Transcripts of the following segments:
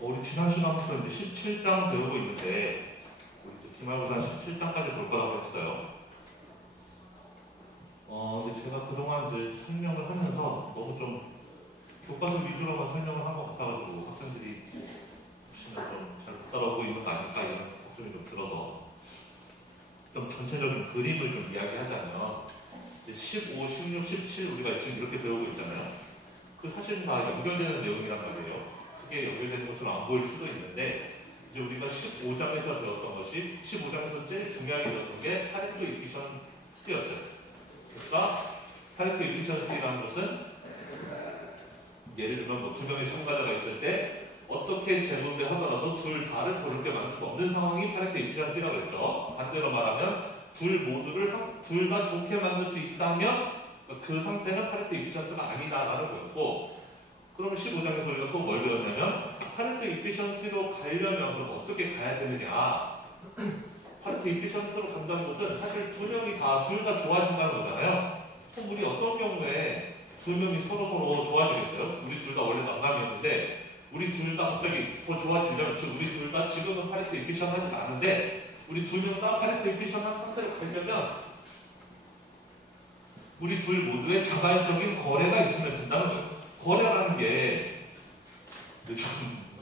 우리 지난 시간부터 이제 17장 배우고 있는데 우리 기말고사 17장까지 볼 거라고 했어요. 근데 제가 그동안 이제 설명을 하면서 너무 좀 교과서 위주로만 설명을 한 것 같아가지고 학생들이 혹시나 좀 잘 못 따라오고 있는 거 아닐까 이런 걱정이 좀 들어서 좀 전체적인 그림을 좀 이야기하자면 이제 15, 16, 17 우리가 지금 이렇게 배우고 있잖아요. 그 사실은 다 연결되는 내용이란 말이에요. 크게 연결되는 것처럼 안 보일 수도 있는데 이제 우리가 15장에서 배웠던 것이 15장에서 제일 중요하게 배웠던 게 파레토 이피션스였어요. 그러니까 파레토 이피션스라는 것은 예를 들면 뭐 두 명의 참가자가 있을 때 어떻게 재분배 하더라도 둘 다를 고르게 만들 수 없는 상황이 파레토 이피션스라고 그랬죠. 반대로 말하면 둘 다 좋게 만들 수 있다면 그 상태는 파레토 이피션스가 아니다라는 거였고, 그러면 15장에서 우리가 또 뭘 배웠냐면 파레토 이피션스로 가려면 그럼 어떻게 가야 되느냐. 파레토 이피션스로 간다는 것은 사실 둘 다 좋아진다는 거잖아요. 그럼 우리 어떤 경우에 두 명이 서로 좋아지겠어요? 우리 둘 다 원래 남남이었는데 우리 둘 다 갑자기 더 좋아지려면, 즉 우리 둘 다 지금은 파레토 이피션하지 않은데 우리 두 명 다 파레토 이피션한 상태로 가려면 우리 둘 모두의 자발적인 거래가 있으면 된다는 거예요. 거래라는 게 요즘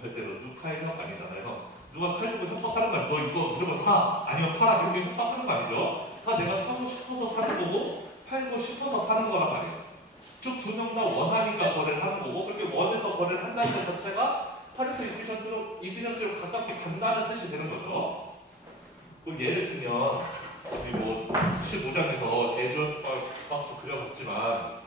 말대로 누카의 협박 아니잖아요. 누가 칼리고 협박하는 거 아니에요. 너 이거 무조건 사, 아니면 팔아, 이렇게 협박하는 거 아니죠. 다 내가 사고 싶어서 사는 거고 팔고 싶어서 파는 거란 말이에요. 즉 두 명 다 원하니까 거래를 하는 거고, 그렇게 원해서 거래를 한다는 것 자체가 파레토 이피션스로 가깝게 간다는 뜻이 되는 거죠. 그럼 예를 들면 우리 뭐 15장에서 애전 박스 그려봤지만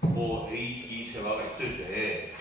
뭐 A, B 재화가 있을 때,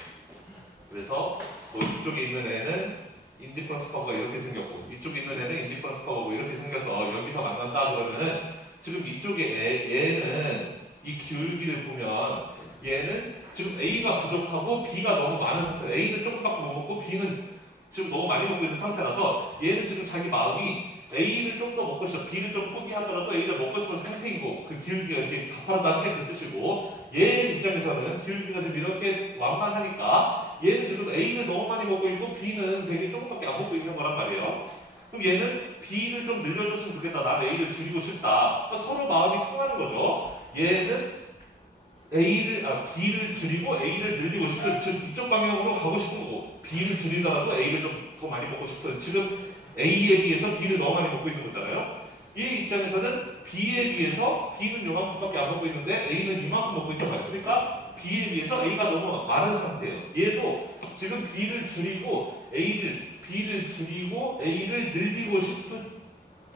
그래서 뭐 이쪽에 있는 애는 인디퍼런스 커버가 이렇게 생겼고 이쪽에 있는 애는 인디퍼런스 커버고 이렇게 생겨서 여기서 만난다 그러면은 지금 이쪽에 얘는 이 기울기를 보면 얘는 지금 A가 부족하고 B가 너무 많은 상태, A는 조금밖에 못 먹고 B는 지금 너무 많이 먹고 있는 상태라서 얘는 지금 자기 마음이 A를 좀 더 먹고 싶어, B를 좀 포기하더라도 A를 먹고 싶은 상태이고, 그 기울기가 이렇게 가파르다는 게 그 뜻이고, 얘 입장에서는 기울기가 좀 이렇게 완만하니까 얘는 지금 A를 너무 많이 먹고 있고 B는 되게 조금밖에 안 먹고 있는 거란 말이에요. 그럼 얘는 B를 좀 늘려줬으면 좋겠다, 난 A를 줄이고 싶다. 그러니까 서로 마음이 통하는 거죠. 얘는 B를 줄이고 A를 늘리고 싶은, 즉 이쪽 방향으로 가고 싶은 거고, B를 줄이더라도 A를 좀 더 많이 먹고 싶은, 지금 A에 비해서 B를 너무 많이 먹고 있는 거잖아요. 얘 입장에서는 B에 비해서 B는 요만큼밖에 안 먹고 있는데 A는 이만큼 먹고 있단 말이에요. 그러니까 B에 비해서 A가 너무 많은 상태예요. 얘도 지금 B를 줄이고 A를 늘리고 싶은,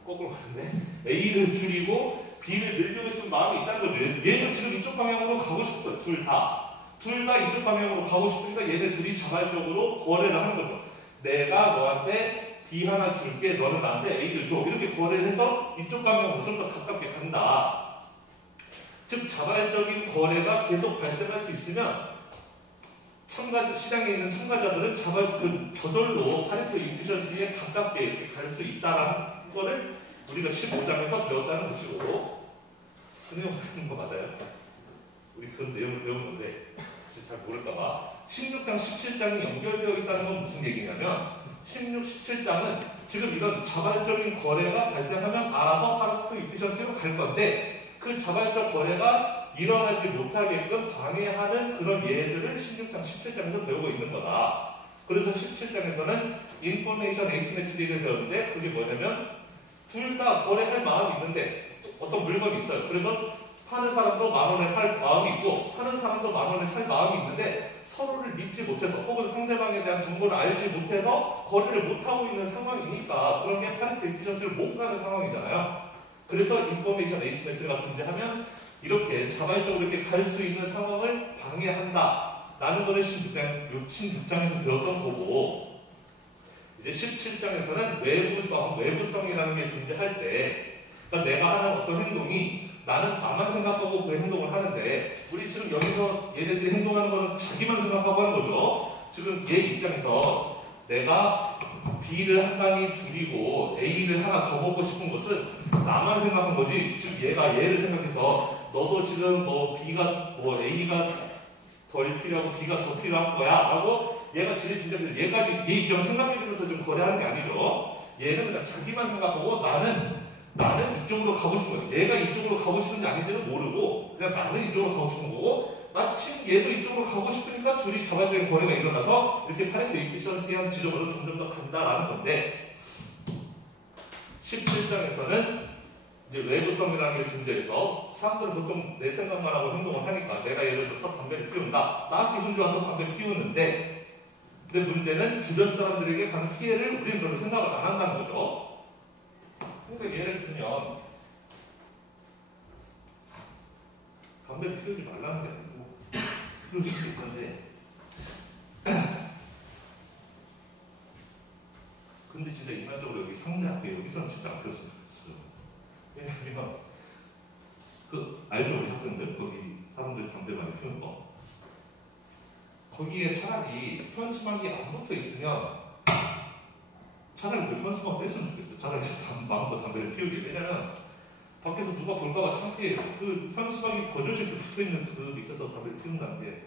거꾸로 가는데 A를 줄이고 B를 늘리고 싶은 마음이 있다는 거죠. 얘도 지금 이쪽 방향으로 가고 싶어요. 둘 다 이쪽 방향으로 가고 싶으니까 얘네 둘이 자발적으로 거래를 하는 거죠. 내가 너한테 B 하나 줄게, 너는 나한테 A를 줘. 이렇게 거래를 해서 이쪽 방향으로 좀 더 가깝게 간다. 즉 자발적인 거래가 계속 발생할 수 있으면 시장에 있는 참가자들은 저절로 파레토 이피션스에 가깝게 이렇게 갈 수 있다라는 거를 우리가 15장에서 배웠다는 것이고, 그 내용 배우는 거 맞아요? 우리 그 내용을 배운 건데 잘 모를까봐 16장, 17장이 연결되어 있다는 건 무슨 얘기냐면 16, 17장은 지금 이런 자발적인 거래가 발생하면 알아서 파레토 이피션스로 갈 건데, 그 자발적 거래가 일어나지 못하게끔 방해하는 그런 예들을 16장, 17장에서 배우고 있는 거다. 그래서 17장에서는 인포메이션 에이시메트리를 배웠는데, 그게 뭐냐면 둘 다 거래할 마음이 있는데 어떤 물건이 있어요. 그래서 파는 사람도 10,000원에 팔 마음이 있고 사는 사람도 10,000원에 살 마음이 있는데 서로를 믿지 못해서 혹은 상대방에 대한 정보를 알지 못해서 거래를 못하고 있는 상황이니까 그런 게 파레토 이피션스를 못 가는 상황이잖아요. 그래서 인포메이션 에이시메트리가 존재하면 이렇게 자발적으로 이렇게 갈 수 있는 상황을 방해한다 라는 거를 16장에서 배웠던 거고, 이제 17장에서는 외부성이라는 게 존재할 때, 그러니까 내가 하는 어떤 행동이 나만 생각하고 그 행동을 하는데, 우리 지금 여기서 얘네들이 행동하는 거는 자기만 생각하고 하는 거죠. 지금 얘 입장에서 내가 B를 한 단위 줄이고 A를 하나 더 먹고 싶은 것은 나만 생각한 거지, 지금 얘가 얘를 생각해서 너도 지금 뭐 A가 덜 필요하고 B가 더 필요한 거야 라고 얘가 지레짐작해서 얘까지 얘 입장을 생각해주면서 좀 거래하는 게 아니죠. 얘는 그냥 자기만 생각하고 나는 이쪽으로 가고 싶은 거야. 얘가 이쪽으로 가고 싶은지 아닌지는 모르고 그냥 나는 이쪽으로 가고 싶은 거고 마침 얘도 이쪽으로 가고 싶으니까 둘이 자발적인 거래가 일어나서 이렇게 파레토 이피션시한 지점으로 점점 더 간다라는 건데 17장에서는 이제 외부성이라는 게 존재해서 사람들은 보통 내 생각만 하고 행동을 하니까 내가 예를 들어서 담배를 피운다. 나 기분 좋아서 담배 피우는데 근데 문제는 주변 사람들에게 가는 피해를 우리는 별로 생각을 안 한다는 거죠. 그러니까 예를 들면 담배를 피우지 말라는 게 아니고 피울 수도 있는데 근데 진짜 인간적으로 여기 상대 앞에 여기서는 진짜 안 피웠으면 좋겠어요. 왜냐면 알죠 우리 학생들 거기 사람들 담배 많이 피우는 거 거기에 차라리 현수막이 안 붙어 있으면 차라리 그 현수막 뺐으면 좋겠어요. 차라리 마음껏 담배를 피우게. 왜냐면 밖에서 누가 볼까봐 창피해요. 그 현수막이 버젓이 붙어 있는 그 밑에서 담배를 피운다는 게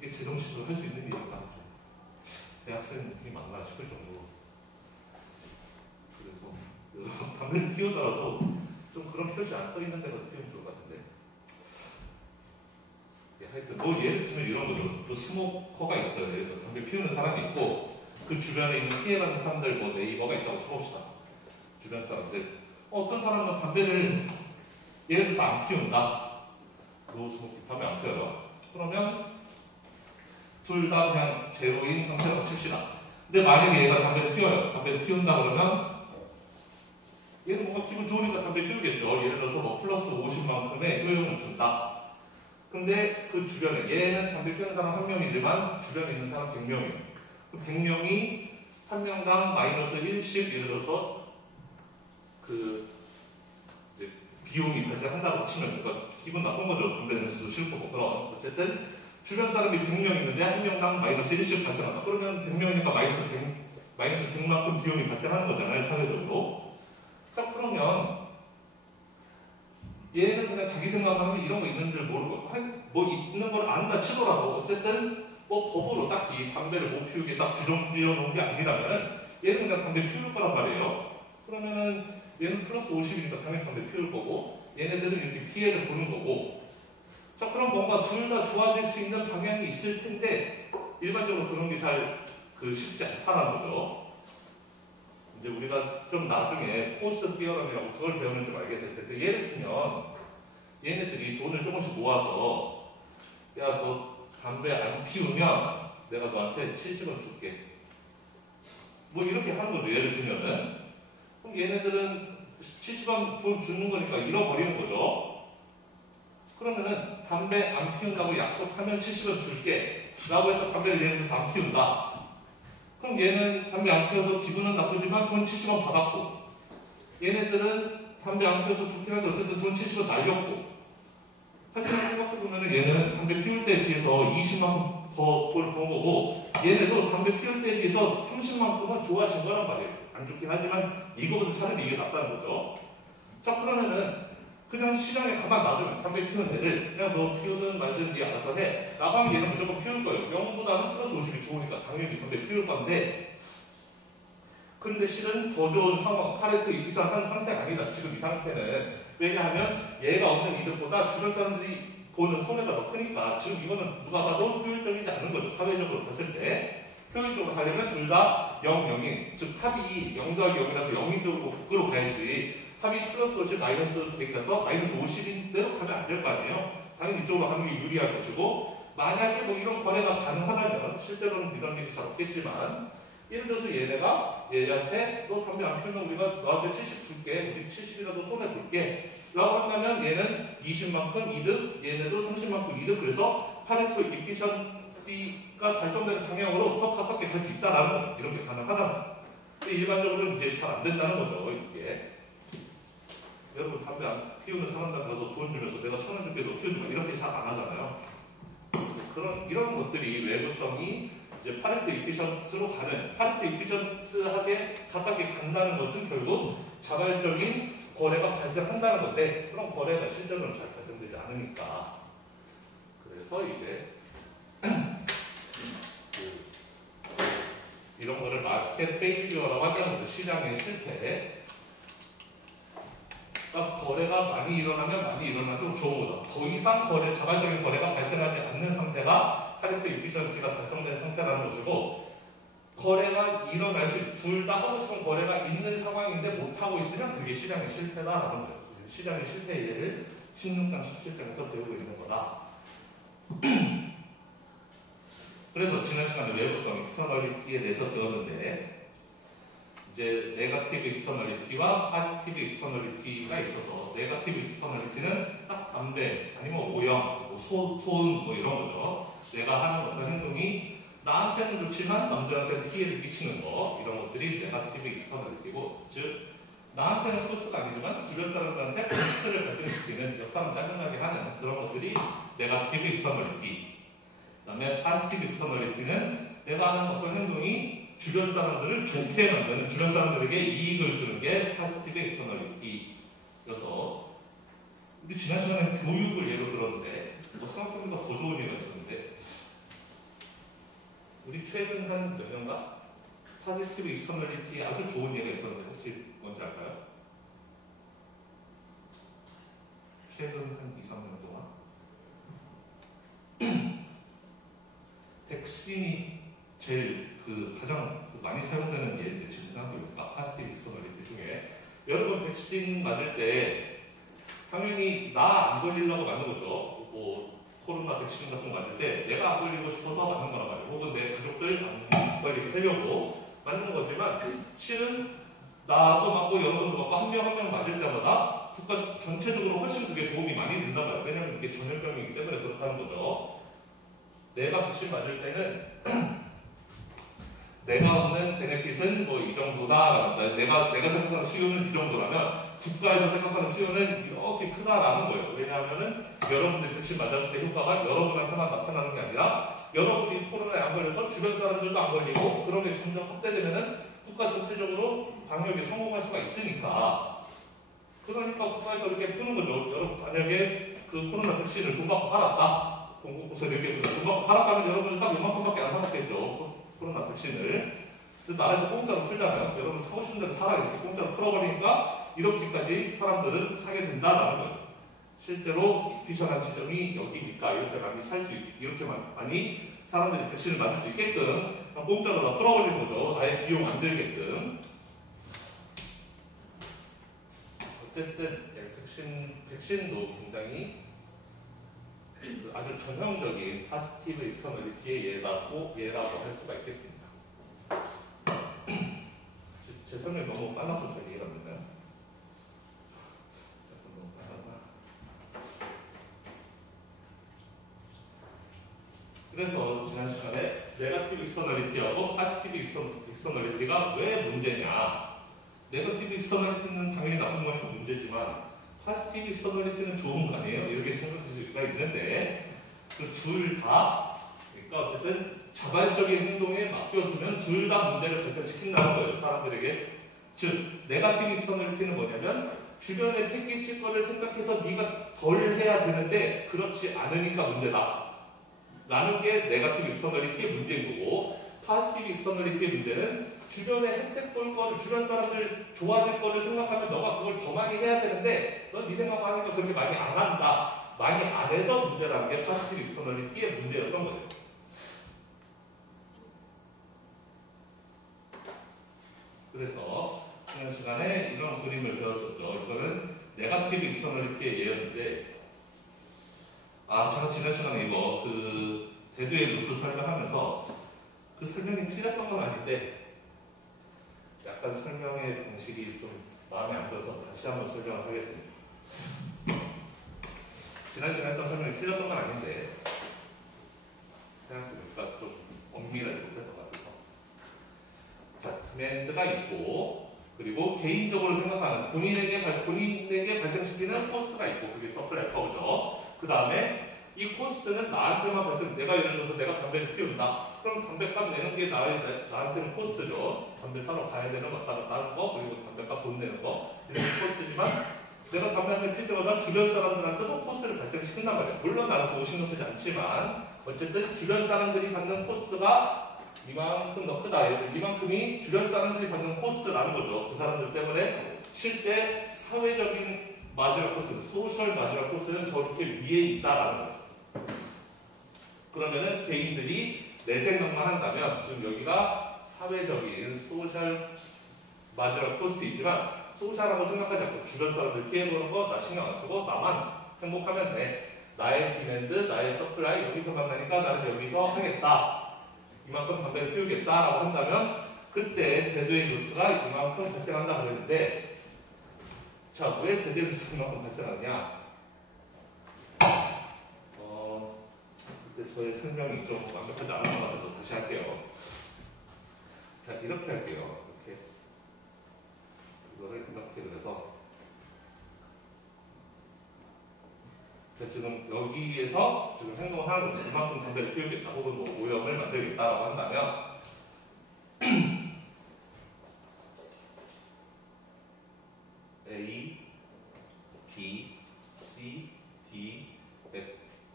이게 제정신으로 할 수 있는 일인가 대학생이 맞나 싶을 정도로 그래서 담배를 피우더라도 좀 그런 표시 안 써 있는 데가 피우면 좋을 것 같은데 하여튼 뭐 예를 들면 이런 거죠. 또 스모커가 있어요. 예를 들어 담배 피우는 사람이 있고 그 주변에 있는 피해받는 사람들 뭐 네이버가 있다고 쳐봅시다. 주변 사람들 어떤 사람은 담배를 예를 들어서 안 피운다. 담배 안 피워요. 그러면 둘 다 그냥 제로인 상태라고 칩시다. 근데 만약에 얘가 담배를 피워요. 담배를 피운다 그러면 얘는 뭔가 기분 좋으니까 담배 피우겠죠. 예를 들어서 뭐 플러스 50만큼의 효용을 준다. 근데 그 주변에 얘는 담배 피우는 사람 1명이지만 주변에 있는 사람 100명이에요. 그 100명이 한 명당 마이너스 1씩 예를 들어서 그 이제 비용이 발생한다고 치면 그러니까 기분 나쁜 거죠. 담배 냄새도 싫고 뭐 그런 어쨌든 주변 사람이 100명 있는데 한 명당 마이너스 1씩 발생한다. 그러면 100명이니까 마이너스 100만큼 비용이 발생하는 거잖아요. 사회적으로. 자 그러면 얘는 그냥 자기 생각하면 이런 거 있는 줄 모르고 뭐 있는 걸 안다 치더라도 어쨌든 뭐 법으로 딱히 담배를 못 피우게 딱 지어놓은 게 아니라면 얘는 그냥 담배 피울 거란 말이에요. 그러면은 얘는 플러스 50이니까 당연히 담배 피울 거고 얘네들은 이렇게 피해를 보는 거고 자 그럼 뭔가 둘 다 좋아질 수 있는 방향이 있을 텐데 일반적으로 그런 게 잘 쉽지 않다는 거죠. 이제 우리가 좀 나중에 포스트 피어럼이라고 그걸 배우면 좀 알게 될 텐데 예를 들면 얘네들이 돈을 조금씩 모아서 야 너 담배 안 피우면 내가 너한테 70원 줄게 뭐 이렇게 하는 거죠. 예를 들면은 그럼 얘네들은 70원 돈 주는 거니까 잃어버리는 거죠. 그러면은 담배 안 피운다고 약속하면 70원 줄게 라고 해서 담배를 얘네들 안 피운다. 그럼 얘는 담배 안 피워서 기분은 나쁘지만 돈 70원 받았고 얘네들은 담배 안 피워서 좋긴 한데 어쨌든 돈 70원 날렸고 하지만 생각해보면 얘는 담배 피울 때에 비해서 20만큼 더 돈 번 거고 얘네도 담배 피울 때에 비해서 30만큼은 좋아진 거란 말이에요. 안 좋긴 하지만 이거보다 차라리 이게 낫다는 거죠. 자 그러면은 그냥 시간에 가만 놔두면 담배 피우는 애를 그냥 너 피우든 말든 네 알아서 해 라고 하면 얘는 무조건 피울 거예요. 0보다는 플러스 50이 좋으니까 당연히 담배 피울 건데 근데 실은 더 좋은 상황 파레토 이피션 한 상태가 아니다. 지금 이 상태는 왜냐하면 얘가 얻는 이득보다 주변 사람들이 보는 손해가 더 크니까 지금 이거는 누가 봐도 효율적이지 않은 거죠. 사회적으로 봤을 때 효율적으로 가려면 둘 다 0, 0인 즉 합이 0 더하기 0이라서 0인 쪽으로 거꾸로 가야지 합이 플러스 50 마이너스 100이라서 마이너스 50인 대로 가면 안 될 거 아니에요. 당연히 이쪽으로 가는 게 유리할 것이고 만약에 뭐 이런 거래가 가능하다면 실제로는 이런 일이 잘 없겠지만 예를 들어서 얘한테 너 담배 안 피우면 우리가 너한테 70 줄게 우리 70이라도 손해볼게 라고 한다면 얘는 20만큼 이득 얘네도 30만큼 이득 그래서 파레토 이피션시가 달성되는 방향으로 더 가깝게 갈 수 있다라는 거 이렇게 가능하다는 근데 일반적으로는 이제 잘 안 된다는 거죠. 이게 여러분 담배 안 피우는 사람들한테 가서 돈 주면서 내가 1,000원 줄게 너 피우지 마 이렇게 잘 안 하잖아요. 이런 것들이 외부성이 이제 파레토 이피션스로 가는 파레토 이피션스하게 가깝게 간다는 것은 결국 자발적인 거래가 발생한다는 건데 그런 거래가 실제로는 잘 발생되지 않으니까 그래서 이제 이런 거를 마켓 페일리어라고 한다는 거죠. 시장의 실패. 그러니까 거래가 많이 일어나면 많이 일어날수록 좋은 거다. 더 이상 자발적인 거래가 발생하지 않는 상태가 파레토 이피션시가 달성된 상태라는 것이고, 거래가 일어날 수, 둘 다 하고 싶은 거래가 있는 상황인데 못하고 있으면 그게 시장의 실패다라는 거예요. 시장의 실패의 예를 16장 17장에서 배우고 있는 거다. 그래서 지난 시간에 외부성 익스터널리티에 대해서 배웠는데, 이제 네거티브 익스터널리티와 파지티브 익스터널리티가 있어서, 네거티브 익스터널리티는 딱 담배 아니면 오염, 소음 이런 거죠. 내가 하는 어떤 행동이 나한테는 좋지만 남들한테는 피해를 끼치는 거, 이런 것들이 네거티브 익스터널리티고, 즉 나한테는 코스가 아니지만 주변 사람들한테 코스를 발생시키는, 역사를 짜증나게 하는 그런 것들이 네거티브 익스터널리티. 그 다음에 파지티브 익스터널리티는 내가 하는 어떤 행동이 주변 사람들을 좋게 만드는, 주변 사람들에게 이익을 주는 게 파지티브 익스터널리티여서, 우리 지난 시간에 교육을 예로 들었는데 생각해보니까 더 좋은 예가 있었는데, 우리 최근 한 몇 년간 파지티브 익스터널리티에 아주 좋은 예가 있었는데 혹시 뭔지 알까요? 최근 한 2, 3년 동안 백신이 제일 가장 많이 사용되는 예인데, 지금 생각해보니까 파지티브 익스터널리티 중에, 여러분 백신 맞을 때 당연히 나 안 걸리려고 맞는 거죠. 뭐 코로나 백신 같은 거 맞을 때 내가 안 걸리고 싶어서 맞는 거란 말이에요. 혹은 내 가족들 안 걸리게 하려고 맞는 거지만, 실은 나도 맞고 여러분도 맞고 한 명 한 명 맞을 때마다 국가 전체적으로 훨씬 그게 도움이 많이 된단 말이에요. 왜냐면 이게 전염병이기 때문에 그렇다는 거죠. 내가 백신 맞을 때는 내가 얻는 베네핏은 뭐 이 정도다. 내가 생각하는 수요는 이 정도라면 국가에서 생각하는 수요는 이렇게 크다라는 거예요. 왜냐하면은 여러분들이 백신 맞았을 때 효과가 여러분한테만 나타나는 게 아니라, 여러분이 코로나에 안 걸려서 주변 사람들도 안 걸리고, 그런 게 점점 확대되면은 국가 전체적으로 방역에 성공할 수가 있으니까. 그러니까 국가에서 이렇게 푸는 거죠. 여러분 만약에 그 코로나 백신을 돈 받고 팔았다. 공급부서 이렇게 돈 받고 팔았다면 여러분은 딱 요만큼밖에 안 사봤겠죠. 코로나 백신을. 근데 나라에서 공짜로 풀자면 여러분 사고 싶은 대로 사라 이렇게 공짜로 풀어버리니까 이렇게까지 사람들은 사게 된다라는 거예요. 실제로 이피션한 지점이 여기니까 이렇게 많이 이렇게 많이 사람들이 백신을 맞을 수 있게끔 공짜로 다 풀어버리는 거죠. 아예 비용 안 들게끔. 어쨌든 백신도 굉장히 아주 전형적인 파지티브 익스터널리티의 예라고 할 수가 있겠습니다. 제 설명이 너무 빨라서 잘 이해가 안 되나요? 너무 빨랐나? 그래서 지난 시간에 네거티브 익스터널리티하고 파지티브 익스터널리티가 왜 문제냐? 네거티브 익스터널리티는 당연히 나쁜 거니까 문제지만 파지티브 익스터널리티는 좋은 거 아니에요? 이렇게 생각할 수가 있는데, 그 둘 다, 그러니까 어쨌든 자발적인 행동에 맡겨주면 둘 다 문제를 발생시킨다는 거예요, 사람들에게. 즉, 네거티브 익스터널리티는 뭐냐면 주변에 패키지 거를 생각해서 네가 덜 해야 되는데 그렇지 않으니까 문제다 라는 게 네거티브 익스터널리티의 문제인 거고, 파지티브 익스터널리티의 문제는 주변에 혜택 볼 거를, 주변 사람들 좋아질 거를 생각하면 너가 그걸 더 많이 해야 되는데 넌 네 생각만 하니까 그렇게 많이 안 한다. 많이 안 해서 문제라는 게 파지티브 익스터널리티의 문제였던 거예요. 그래서 지난 시간에 이런 그림을 배웠었죠. 이거는 네거티브 익스터널리티의 예였는데, 제가 지난 시간에 이거 데드웨이 루스 설명하면서 그 설명이 틀렸던 건 아닌데 약간 설명의 방식이 좀 마음에 안 들어서 다시 한번 설명을 하겠습니다. 지난 시간에 했던 설명이 틀렸던 건 아닌데 생각해보니까 좀 엄밀하지 못했던 것 같아서. 자, 디맨드가 있고, 그리고 개인적으로 생각하는 본인에게 발생시키는 코스가 있고, 그게 서플라이 커브죠. 그 다음에 이 코스는 나한테만 내가 예를 들어서 내가 담배를 피운다. 그럼 담배값 내는 게 나한테는 코스죠. 담배 사러 가야 되는 왔다 갔다 하는 거, 그리고 담배값 돈 내는 거, 이런 게 코스지만, 내가 담배 한 대 필 때마다 주변 사람들한테도 코스를 발생시킨단 말이에요. 물론 나는 그거 신경 쓰지 않지만 어쨌든 주변 사람들이 받는 코스가 이만큼 더 크다. 이만큼이 주변 사람들이 받는 코스라는 거죠. 그 사람들 때문에 실제 사회적인 마지막 코스, 소셜 마지막 코스는 저렇게 위에 있다라는 거죠. 그러면은 개인들이 내 생각만 한다면 지금 여기가 사회적인 소셜 마지막 코스이지만 소셜하고 생각하지 않고 주변 사람들 피해보는 거 나 신경 안 쓰고 나만 행복하면 돼. 나의 디맨드, 나의 서플라이 여기서 만나니까 나는 여기서 하겠다. 이만큼 담배를 피우겠다라고 한다면 그때 데드웨이 루스가 이만큼 발생한다 그랬는데 자, 왜 데드웨이 루스가 이만큼 발생하느냐? 그때 저의 설명이 좀 완벽하지 않은 것 같아서 다시 할게요. 자, 이렇게 할게요. 이렇게 이거를 이렇게 그래서 지금 여기에서 지금 행동을 하는 거죠. 그만큼 담배를 피우겠다 혹은 뭐 오염을 만들겠다라고 한다면 A, B, C, D,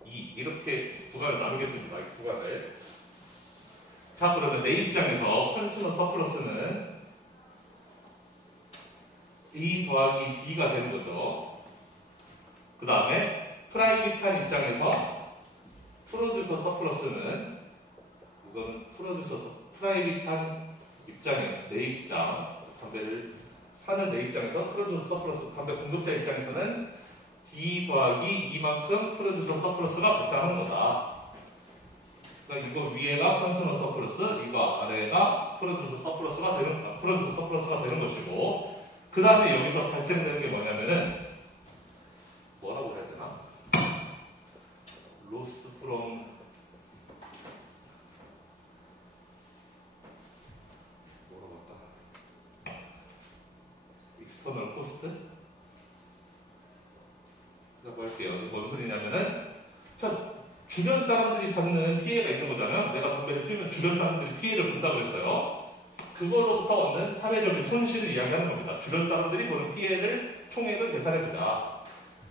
E 이렇게 구간을 나누겠습니다. 이 구간을. 자, 그러면 내 입장에서 컨슈머 서플러스는 A 더하기 B가 되는 거죠. 그 다음에 프라이빗한 입장에서 프로듀서 서플러스는 이건 프라이빗한 입장에 내 입장 담배를 사는 내 입장에서 프로듀서 서플러스 담배 공급자 입장에서는 D 더하기 이만큼 프로듀서 서플러스가 발생하는 거다. 그러니까 이거 위에가 컨슈머 서플러스, 이거 아래가 프로듀서 서플러스가 되는 것이고 그 다음에 여기서 발생되는 게 뭐냐면은 뭐라고 해야 되나? loss from 뭐라고 할까? external cost? 라고 할게요. 뭔 소리냐면은 자, 주변 사람들이 받는 피해가 있는 거잖아요. 내가 담배를 피우면 주변 사람들이 피해를 본다고 했어요. 그걸로부터 얻는 사회적인 손실을 이야기하는 겁니다. 주변 사람들이 보는 피해를 총액을 계산해보자.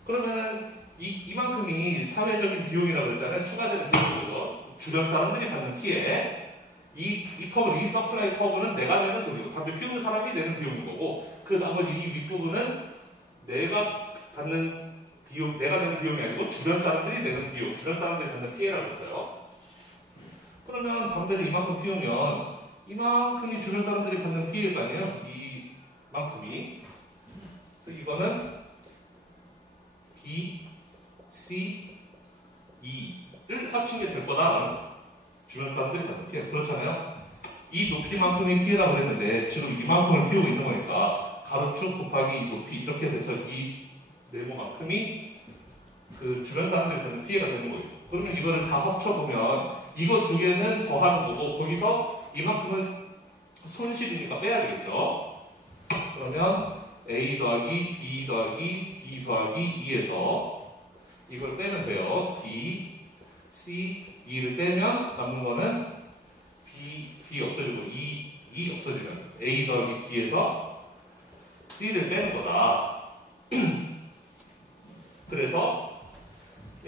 그러면은 이만큼이 사회적인 비용이라고 했잖아요. 추가되는 비용이죠. 주변 사람들이 받는 피해. 이 서플라이 커브는 내가 내는 돈이고 담배 피우는 사람이 내는 비용인 거고 그 나머지 이 윗부분은 내가 내는 비용이 아니고 주변 사람들이 내는 비용, 주변 사람들이 받는 피해라고 했어요. 그러면 담배를 이만큼 피우면 이만큼이 주변 사람들이 받는 피해일 거 아니에요? 이만큼이. 그래서 이거는 B, C, E를 합치게 될 거다. 주변 사람들이 받는 피해. 그렇잖아요? 이 높이만큼이 피해라고 했는데 지금 이만큼을 피우고 있는 거니까 가로축 곱하기 이 높이 이렇게 돼서 이 네모만큼이 그 주변 사람들이 받는 피해가 되는 거죠. 그러면 이거를 다 합쳐보면 이거 두 개는 더하는 거고 거기서 이만큼은 손실이니까 빼야 되겠죠. 그러면 A 더하기 B 더하기 D 더하기 2에서 이걸 빼면 돼요. B, C, E를 빼면 남는 거는 B 없어지고 E 없어지면 A 더하기 D에서 C를 빼는 거다. 그래서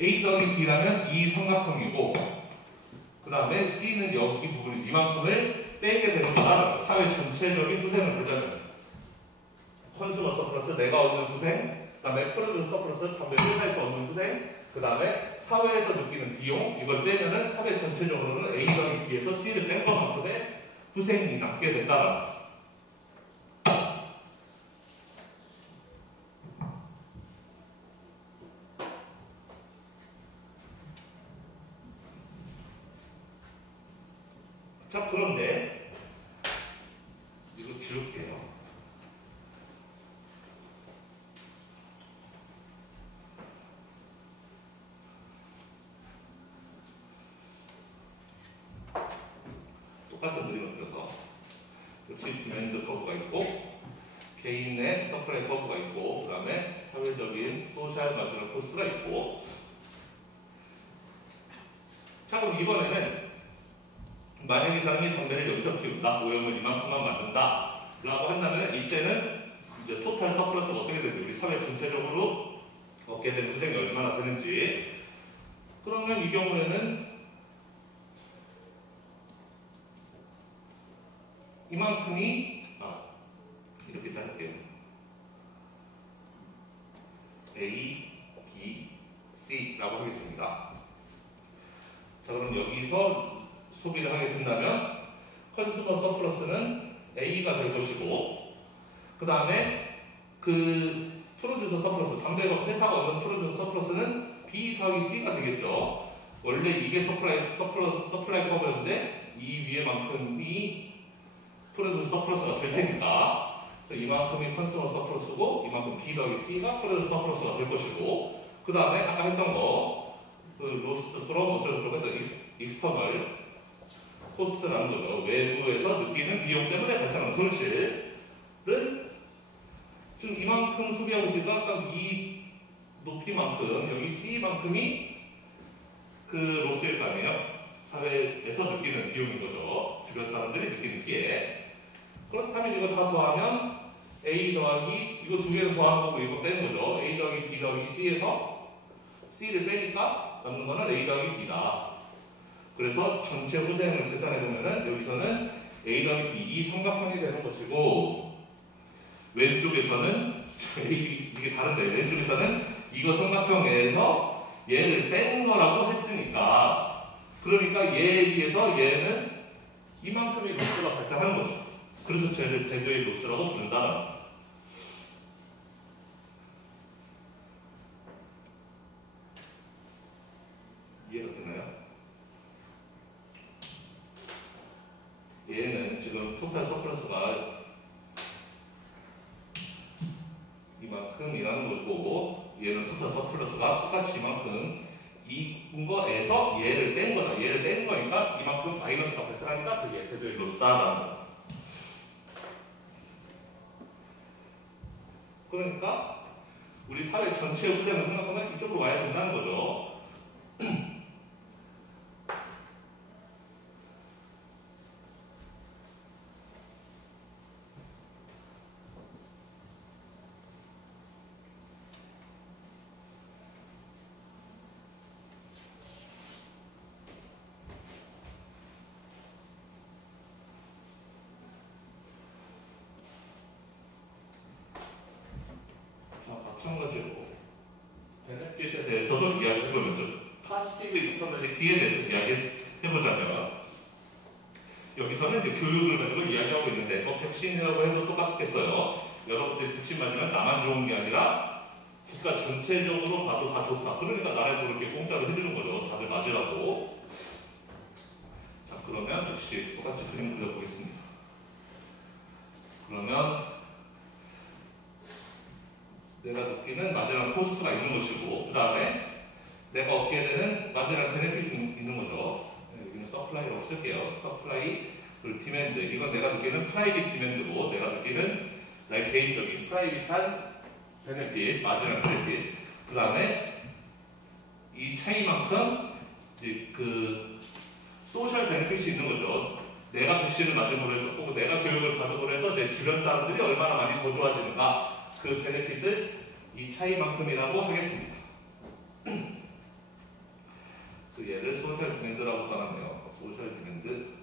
A 더하기 D라면 이 삼각형이고 그 다음에 C는 여기 부분 이만큼을 빼게 되는 거다. 사회 전체적인 후생을 보자면 컨슈머 서플러스 내가 얻는 후생, 그 다음에 프로듀서 서플러스 담배 회사에서 얻는 후생, 그 다음에 사회에서 느끼는 비용 이걸 빼면은 사회 전체적으로는 A 더하기 D에서 C를 뺀 것만큼의 후생이 남게 된다는 거죠. 자, 그런데 이거 지울게요. 똑같은 그림을 그려서 역시 디맨드 커브가 있고 개인의 서플라이 커브가 있고 그 다음에 사회적인 소셜 마지막 코스가 있고 자, 그럼 이번에는 만약 이상이 담배를 여기서 피운다, 오염을 이만큼만 만든다 라고 한다면 이때는 이제 토탈 서플러스가 어떻게 되는지 우리 사회 전체적으로 얻게 된 후생이 얼마나 되는지 그러면 이 경우에는 이만큼이 이렇게 자를게요. A, B, C라고 하겠습니다. 자, 그럼 여기서 소비를 하게 된다면 컨슈머 서플러스는 A가 될 것이고, 그 다음에 그 프로듀서 서플러스, 담배 회사가 얻는 프로듀서 서플러스는 B 더하기 C가 되겠죠. 원래 이게 서플라이 커버였는데 이 위에만큼이 프로듀서 서플러스가 될 테니까, 그래서 이만큼이 컨슈머 서플러스고 이만큼 B 더하기 C가 프로듀서 서플러스가 될 것이고, 그 다음에 아까 했던 거 그 로스 프롬 어쩌고저쩌고 했던 익스터널 코스트라는 거죠. 외부에서 느끼는 비용 때문에 발생하는 손실을 지금 이만큼 소비하고 있으니까 딱 이 높이만큼, 여기 C만큼이 그 로스일 거 아니에요? 사회에서 느끼는 비용인 거죠. 주변 사람들이 느끼는 피해. 그렇다면 이거 다 더하면 A 더하기, 이거 두 개는 더한 거고 이거 뺀 거죠. A 더하기 B 더하기 C에서 C를 빼니까 남는 거는 A 더하기 B다. 그래서 전체 후생을 계산해 보면은 여기서는 A 더하기 B 이 삼각형이 되는 것이고, 왼쪽에서는 이게 다른데, 왼쪽에서는 이거 삼각형에서 얘를 뺀 거라고 했으니까, 그러니까 얘에 비해서 얘는 이만큼의 로스가 발생하는 거죠. 그래서 쟤를 대조의 로스라고 부른다는. 이해가 되나요? 얘는 지금 토탈 서플러스가 이만큼이라는 거고, 얘는 토탈 서플러스가 똑같이 이만큼 인 거에서 얘를 뺀 거다. 얘를 뺀 거니까 이만큼 마이너스가 발생하니까 그게 대조의 로스다라는 거. 그러니까 우리 사회 전체 후생을 생각하면 이쪽으로 와야 된다는 거죠. 마찬가지로 베네핏에 대해서도 이야기해보면서 파지티브 익스터널리티에 대해서 이야기해보자면, 여기서는 이제 교육을 가지고 이야기하고 있는데, 백신이라고 해도 똑같겠어요. 여러분들이 백신 맞으면 나만 좋은 게 아니라 국가 전체적으로 봐도 다 좋다. 그러니까 나라에서 그렇게 공짜로 해주는 거죠. 다들 맞으라고. 자, 그러면 역시 똑같이 그림 그려보겠습니다. 그러면 내가 느끼는 마지막 코스트가 있는 것이고, 그 다음에 내가 얻게 되는 마지막 베네핏이 있는 거죠. 여기는 서플라이라고 쓸게요. 서플라이, 그리고 디맨드. 이건 내가 느끼는 프라이빗 디맨드고, 내가 느끼는 나의 개인적인 프라이빗한 베네핏, 마지막 베네핏. 그 다음에 이 차이만큼 그 소셜 베네핏이 있는 거죠. 내가 백신을 맞음으로 해서, 혹은 내가 교육을 받음으로 해서 내 주변 사람들이 얼마나 많이 더 좋아지는가, 그 베네핏을 이 차이만큼이라고 하겠습니다. 그래서 얘를 소셜 디맨드라고 써놨네요. 소셜 디맨드.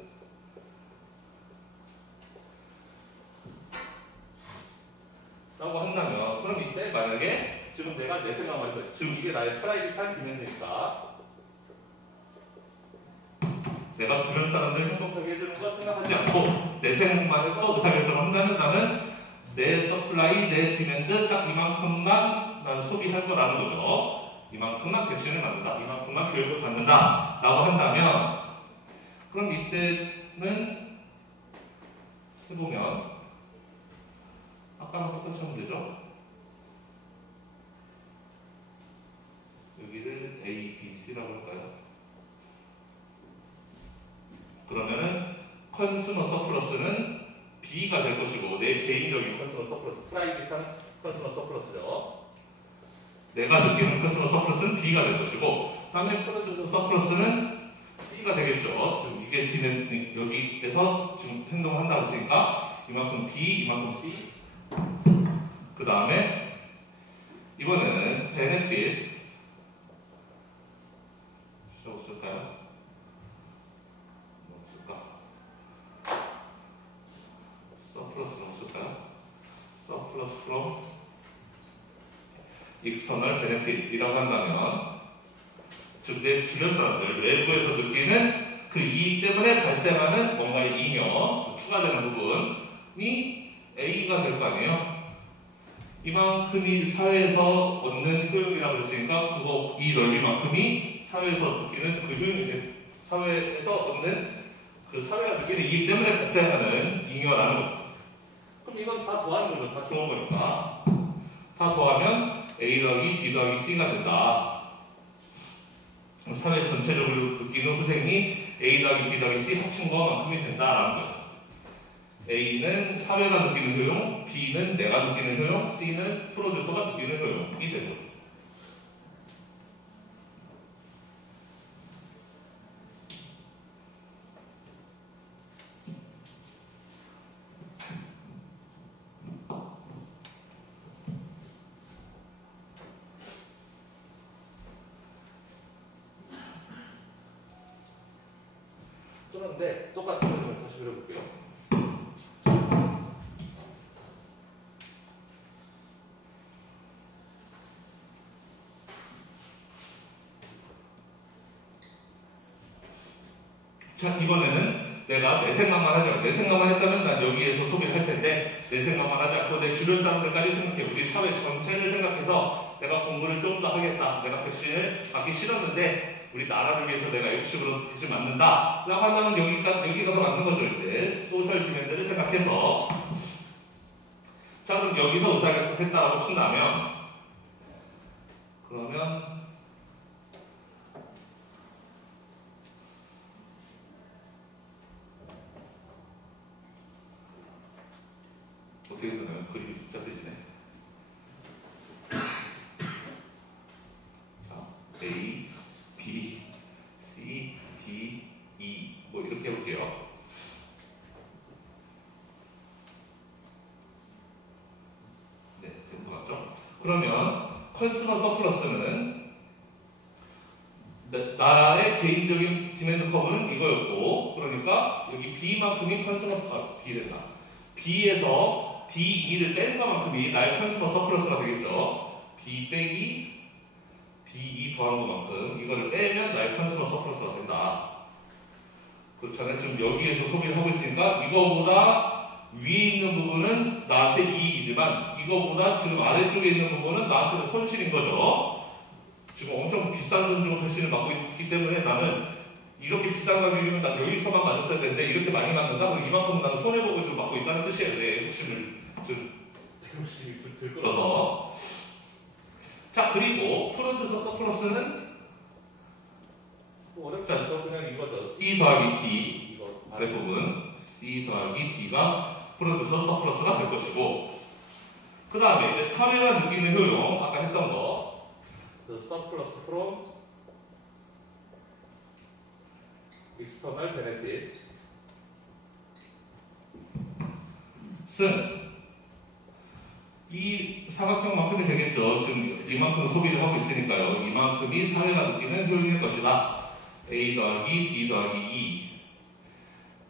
라고 한다면, 그럼 이때 만약에 지금 내가 내 생각만 해서, 지금 이게 나의 프라이빗한 디맨드니까 내가 주변 사람들 행복하게 해주는 거 생각하지 않고 내 생각만 해서 의사결정을 한다면, 나는 내 서플라이, 내 디맨드 딱 이만큼만 난 소비할 거라는 거죠. 이만큼만 백신을 맞는다, 이만큼만 교육을 받는다 라고 한다면, 그럼 이때는 해보면 아까랑 똑같이 하면 되죠. 여기를 A, B, C라고 할까요? 그러면은 컨슈머 서플러스는 B가 될 것이고, 내 개인적인 컨슈머 서플러스, 프라이빗한 컨슈머 서플러스죠. 내가 느끼는 컨슈머 서플러스는 B가 될 것이고, 그 다음에 프로듀서 서플러스는 C가 되겠죠. 지금 이게 D는 여기에서 지금 행동을 한다고 했으니까 이만큼 B, 이만큼 C. 그 다음에 이번에는 베네핏 쓸까요? 뭐 쓸까? external benefit이라고 한다면, 즉 내 주변 사람들, 외부에서 느끼는 그 이익 때문에 발생하는 뭔가의 잉여, 추가되는 부분이 A가 될 거 아니에요. 이만큼이 사회에서 얻는 효용이라고 했으니까 이 넓이만큼이 사회에서 느끼는 그 효용이 사회에서 얻는 그 사회가 느끼는 이익 때문에 발생하는 잉여라는 거죠. 그럼 이건 다 더하는 거죠. 다 좋은 거니까. 다 더하면 A 더하기 B 더하기 C가 된다. 사회 전체적으로 느끼는 후생이 A 더하기 B 더하기 C 합친 것만큼이 된다라는 거죠. A는 사회가 느끼는 효용, B는 내가 느끼는 효용, C는 프로듀서가 느끼는 효용이 되는 거죠. 그런데 똑같은 그림을 다시 그려볼게요. 자, 이번에는 내가 내 생각만 하지 않고, 내 생각만 했다면 난 여기에서 소비할 텐데, 내 생각만 하지 않고 내 주변 사람들까지 생각해. 우리 사회 전체를 생각해서 내가 공부를 좀 더 하겠다. 내가 백신을 맞기 싫었는데 우리 나라를 위해서 내가 욕심으로 백신 맞는다 라고 한다면 여기 가서 맞는 거죠. 이제 소셜 디맨드를 생각해서. 자, 그럼 여기서 의사결정했다라고 친다면, 그러면 어떻게 되나요? 그림이 복잡해지네. 자, A, B, C, D, E 뭐 이렇게 해볼게요. 네, 된 것 같죠? 그러면 컨슈머 서플러스는 나의 개인적인 디맨드 커브는 이거였고, 그러니까 여기 B만큼이 컨슈머 B된다. B에서 D2를 뺀 것만큼이 나의 컨슈머 서플러스가 되겠죠. B 빼기 D2 더한 것만큼 이거를 빼면 나의 컨슈머 서플러스가 된다. 그렇잖아요. 지금 여기에서 소비를 하고 있으니까 이거보다 위에 있는 부분은 나한테 이익이지만 이거보다 지금 아래쪽에 있는 부분은 나한테는 손실인 거죠. 지금 엄청 비싼 돈 주고 백신을 맞고 있기 때문에 나는 이렇게 비싼 가격이면 난 여기서만 맞았어야 되는데 이렇게 많이 맞는다? 그럼 이만큼 나는 손해보고 지금 맞고 있다는 뜻이에요. 내 욕심을 들끓어서. 자, 그리고 프로듀서 서플러스는 어렵지 않죠? 그냥 이거죠. C 더하기 D 이거 부분 C 더하기 D가 프로듀서 서플러스가 될 것이고, 그 다음에 이제 사회가 느끼는 효용 아까 했던 거 서플러스 from external benefit 쓴 이 사각형만큼이 되겠죠. 지금 이만큼 소비를 하고 있으니까요. 이만큼이 사회가 느끼는 효용일 것이다. A 더하기 D 더하기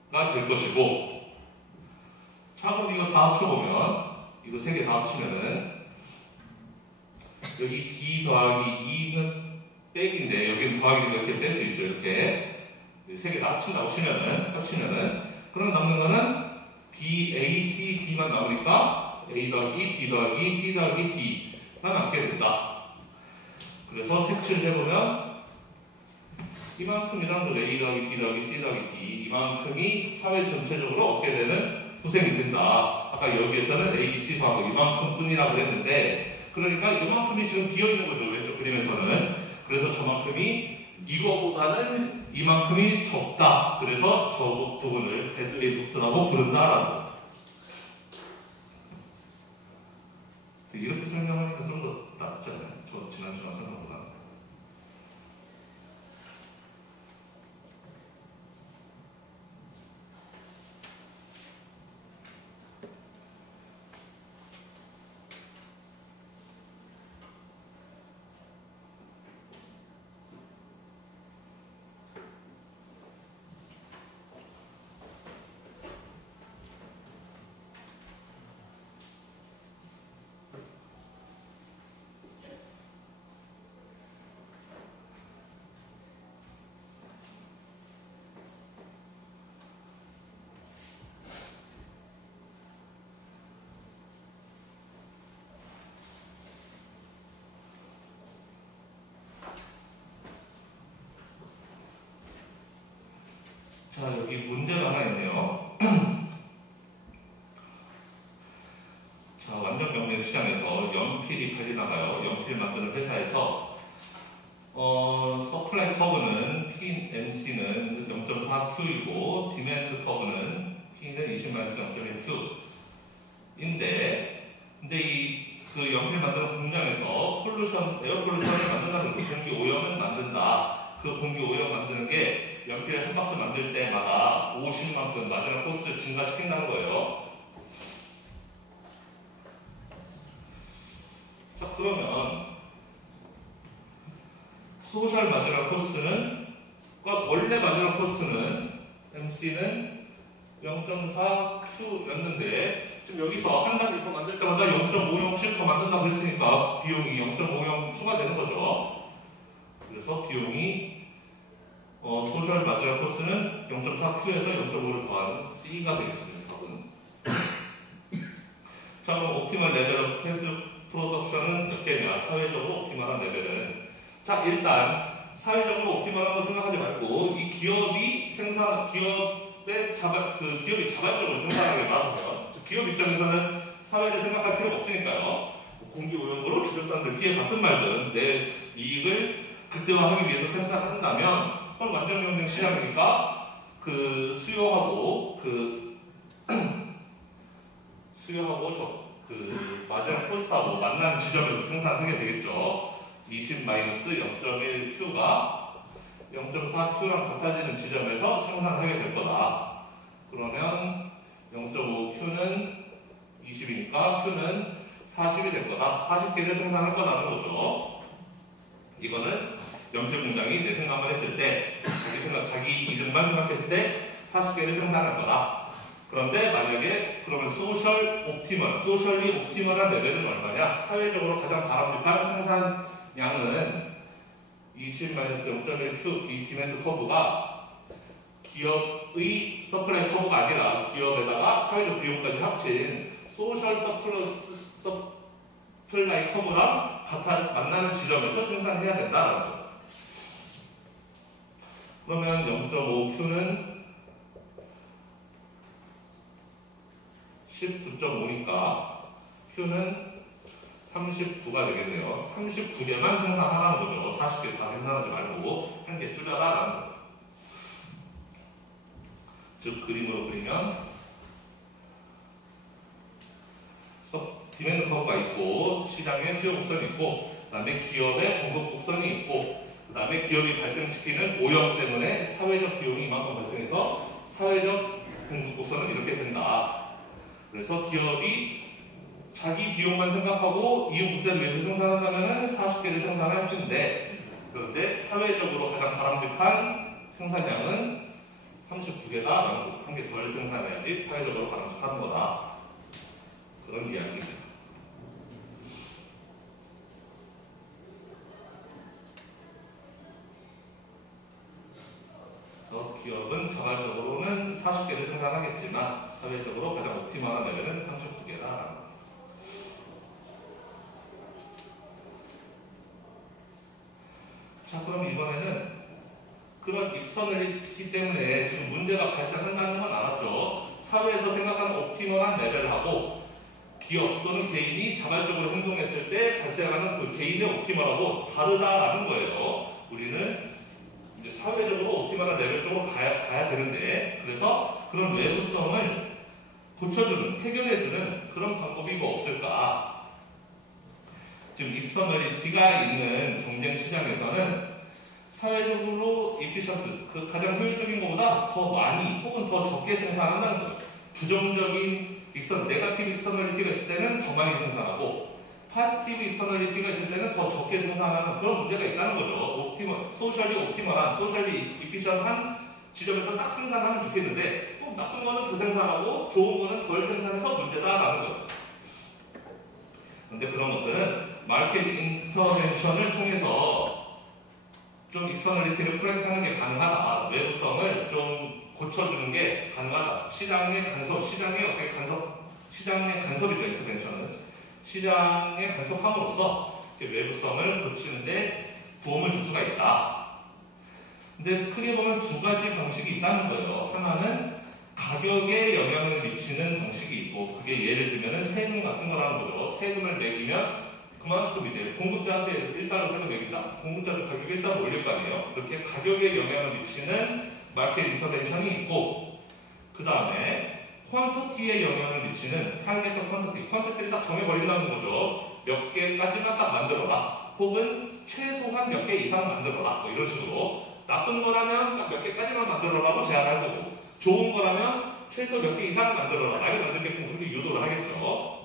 E가 될 것이고, 자, 그럼 이거 다 합쳐보면, 이거 세 개 다 합치면은 여기 D 더하기 E는 백인데 여기는 더하기니까 이렇게 뺄 수 있죠. 이렇게 세 개 다 합친다고 합치면은 그럼 남는 거는 B, A, C, D만 나오니까 A 더하기 B 더하기 C 더하기 D가 남게 된다. 그래서 색칠을 해보면 이만큼이란 거 A 더하기 B 더하기 C 더하기 D 이만큼이 사회 전체적으로 얻게 되는 후생이 된다. 아까 여기에서는 A, B, C 더하고 이만큼 뿐이라고 했는데, 그러니까 이만큼이 지금 비어있는 거죠. 왼쪽 그림에서는. 그래서 저만큼이 이거보다는 이만큼이 적다. 그래서 저 부분을 데드웨이트라고 부른다라는 거. 이렇게 설명하니까 좀 더 낫지 않아요? 저 지난주랑 생각보다. 자, 여기 문제가 하나 있네요. 자, 완전 경쟁 시장에서 연필이 팔리나가요. 연필 만드는 회사에서 서플라이 커브는 PMC는 0.4Q이고 디맨드 커브는 P는 20-0.1Q인데 근데 그 연필 만드는 공장에서 에어 폴루션을 만든다는 거, 공기 오염을 만든다. 그 공기 오염 만드는 게 연필 한 박스 만들 때마다 50만큼 마지막 코스를 증가시킨다는 거예요. 자, 그러면 소셜 마지막 코스는 원래 마지막 코스는 MC는 0.4Q였는데 지금 여기서 한 단 리터 만들 때마다 0.50씩 더 만든다고 했으니까 비용이 0.50 추가되는 거죠. 그래서 비용이 소셜 마지막 코스는 0.4Q에서 0.5를 더하는 C가 되겠습니다. 답은. 자, 그럼 옵티멀 레벨 오브 펜스 프로덕션은 몇 개냐? 사회적으로 옵티멀한 레벨은. 자, 일단 사회적으로 옵티멀한 거 생각하지 말고 이 기업이 기업이 자발적으로 생산하게 놔서요. 기업 입장에서는 사회를 생각할 필요가 없으니까요. 공기 오염으로 주변 사람들 피해받든 말든 내 이익을 극대화하기 위해서 생산한다면 그건 완전 경쟁 시장이니까 그 수요하고 마지막 코스하고 만나는 지점에서 생산하게 되겠죠. 20-0.1Q가 0.4Q랑 같아지는 지점에서 생산하게 될 거다. 그러면 0.5Q는 20이니까 Q는 40이 될 거다. 40개를 생산할 거다는 거죠. 이거는 연필 공장이 내 생각만 했을 때, 자기 이득만 생각했을 때 40개를 생산할 거다. 그런데 만약에 그러면 소셜리 옵티멀한 레벨은 얼마냐? 사회적으로 가장 바람직한 생산량은 20-0.1Q 이 디맨드 커브가 기업의 서플라이 커브가 아니라 기업에다가 사회적 비용까지 합친 소셜 서플라이 커브랑 만나는 지점에서 생산해야 된다라는 거예요. 그러면 0.5Q는 19.5니까 Q는 39가 되겠네요. 39개만 생산하라는 거죠. 40개 다 생산하지 말고 한 개 줄여라라는 거예요. 즉 그림으로 그리면 디맨드 커브가 있고 시장에 수요 곡선이 있고 그 다음에 기업의 공급 곡선이 있고 그 다음에 기업이 발생시키는 오염 때문에 사회적 비용이 이만큼 발생해서 사회적 공급 곡선은 이렇게 된다. 그래서 기업이 자기 비용만 생각하고 이윤 극대를 위해서 생산한다면 40개를 생산할 텐데 그런데 사회적으로 가장 바람직한 생산량은 39개다. 한 개 덜 생산해야지 사회적으로 바람직한 거다. 그런 이야기입니다. 그래서 기업은 자발적으로는 40개를 생산하겠지만 사회적으로 가장 옵티멀한 레벨은 39개다. 자, 그럼 이번에는 그런 익스터널리티 때문에 지금 문제가 발생한다는 건 알았죠. 사회에서 생각하는 옵티멀한 레벨하고 기업 또는 개인이 자발적으로 행동했을 때 발생하는 그 개인의 옵티멀하고 다르다라는 거예요. 우리는 이제 사회적으로 옵티멀한 레벨 쪽으로 가야 되는데 그래서 그런 외부성을 고쳐주는, 해결해주는 그런 방법이 뭐 없을까? 지금 익스터널리티가 있는 경쟁 시장에서는 사회적으로 이피션트, 가장 효율적인 것보다 더 많이 혹은 더 적게 생산한다는 거예요. 부정적인 네가티브 익스터널리티가 있을 때는 더 많이 생산하고 파지티브 익스터널리티가 있을 때는 더 적게 생산하는 그런 문제가 있다는 거죠. 소셜리 옵티멀한, 소셜리 이피션한 지점에서 딱 생산하면 좋겠는데 꼭 나쁜 거는 더 생산하고 좋은 거는 덜 생산해서 문제다라는 거예요. 그런데 그런 것들은 마켓 인터벤션을 통해서 좀 익스터널리티를 프로젝트하는 게 가능하다. 외부성을 좀 고쳐주는 게 가능하다. 시장의 간섭이죠. 인터벤션은 시장의 간섭함으로써 외부성을 고치는데 도움을 줄 수가 있다. 근데 크게 보면 두 가지 방식이 있다는 거예요. 하나는 가격에 영향을 미치는 방식이 있고, 그게 예를 들면 세금 같은 거라는 거죠. 세금을 매기면 그만큼 이제 공급자한테 1달러 세금 매긴다? 공급자도 가격을 1달러 올릴 거 아니에요? 이렇게 가격에 영향을 미치는 마켓 인터벤션이 있고, 그 다음에 퀀터티에 영향을 미치는 타겟 퀀터티를 딱 정해버린다는 거죠. 몇 개까지만 딱 만들어라. 혹은 최소한 몇 개 이상 만들어라. 뭐 이런 식으로. 나쁜 거라면 딱 몇 개까지만 만들어라고 제한할 거고, 좋은 거라면 최소 몇 개 이상 만들어라. 많이 만들게끔 그렇게 유도를 하겠죠.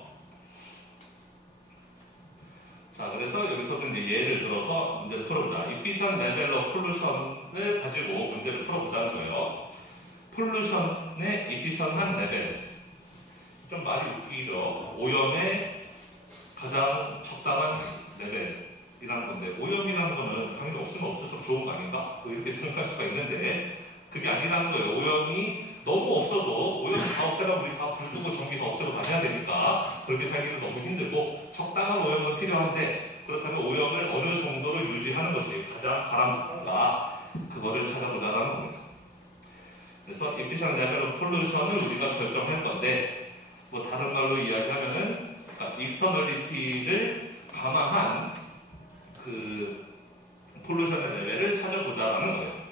자, 그래서 여기서도 이제 예를 들어서 문제를 풀어보자. Efficient level of pollution을 가지고 문제를 풀어보자는 거예요. 폴루션의 efficient한 레벨. 좀 말이 웃기죠. 오염의 가장 적당한 레벨이라는 건데, 오염이라는 거는 당연히 없으면 없을수록 좋은 거 아닌가? 뭐 이렇게 생각할 수가 있는데, 그게 아니라는 거예요. 오염이 너무 없어도, 오염 다 없애면 우리 다 불 끄고 전기 다 없애고 다녀야 되니까 그렇게 살기는 너무 힘들고, 적당한 오염은 필요한데, 그렇다면 오염을 어느 정도로 유지하는 것이 가장 바람직한가, 그거를 찾아보자라는 겁니다. 그래서 efficient level of pollution을 우리가 결정할 건데, 뭐 다른 말로 이야기하면은 externality를 감안한 그 pollution의 레벨을 찾아보자라는 거예요.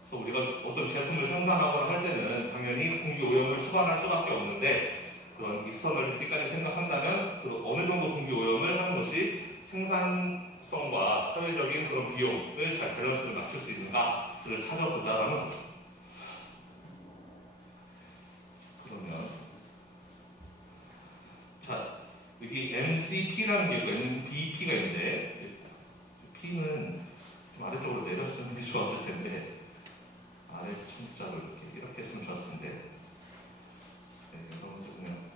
그래서 우리가 어떤 제품을 생산하거나 할 때는 당연히 공기 오염을 수반할 수밖에 없는데, 그런 externality까지 생각한다면 그 어느 정도 공기 오염을 하는 것이 생산성과 사회적인 그런 비용을 잘 밸런스를 맞출 수 있는가를 찾아보자라는 거죠. 그러면 자, 여기 MCP라는 게 있고 MBP가 있는데, P는 좀 아래쪽으로 내렸으면 좋았을 텐데, 아래 층자로 이렇게 했으면 좋았을 텐데, 네, 여러분들 그냥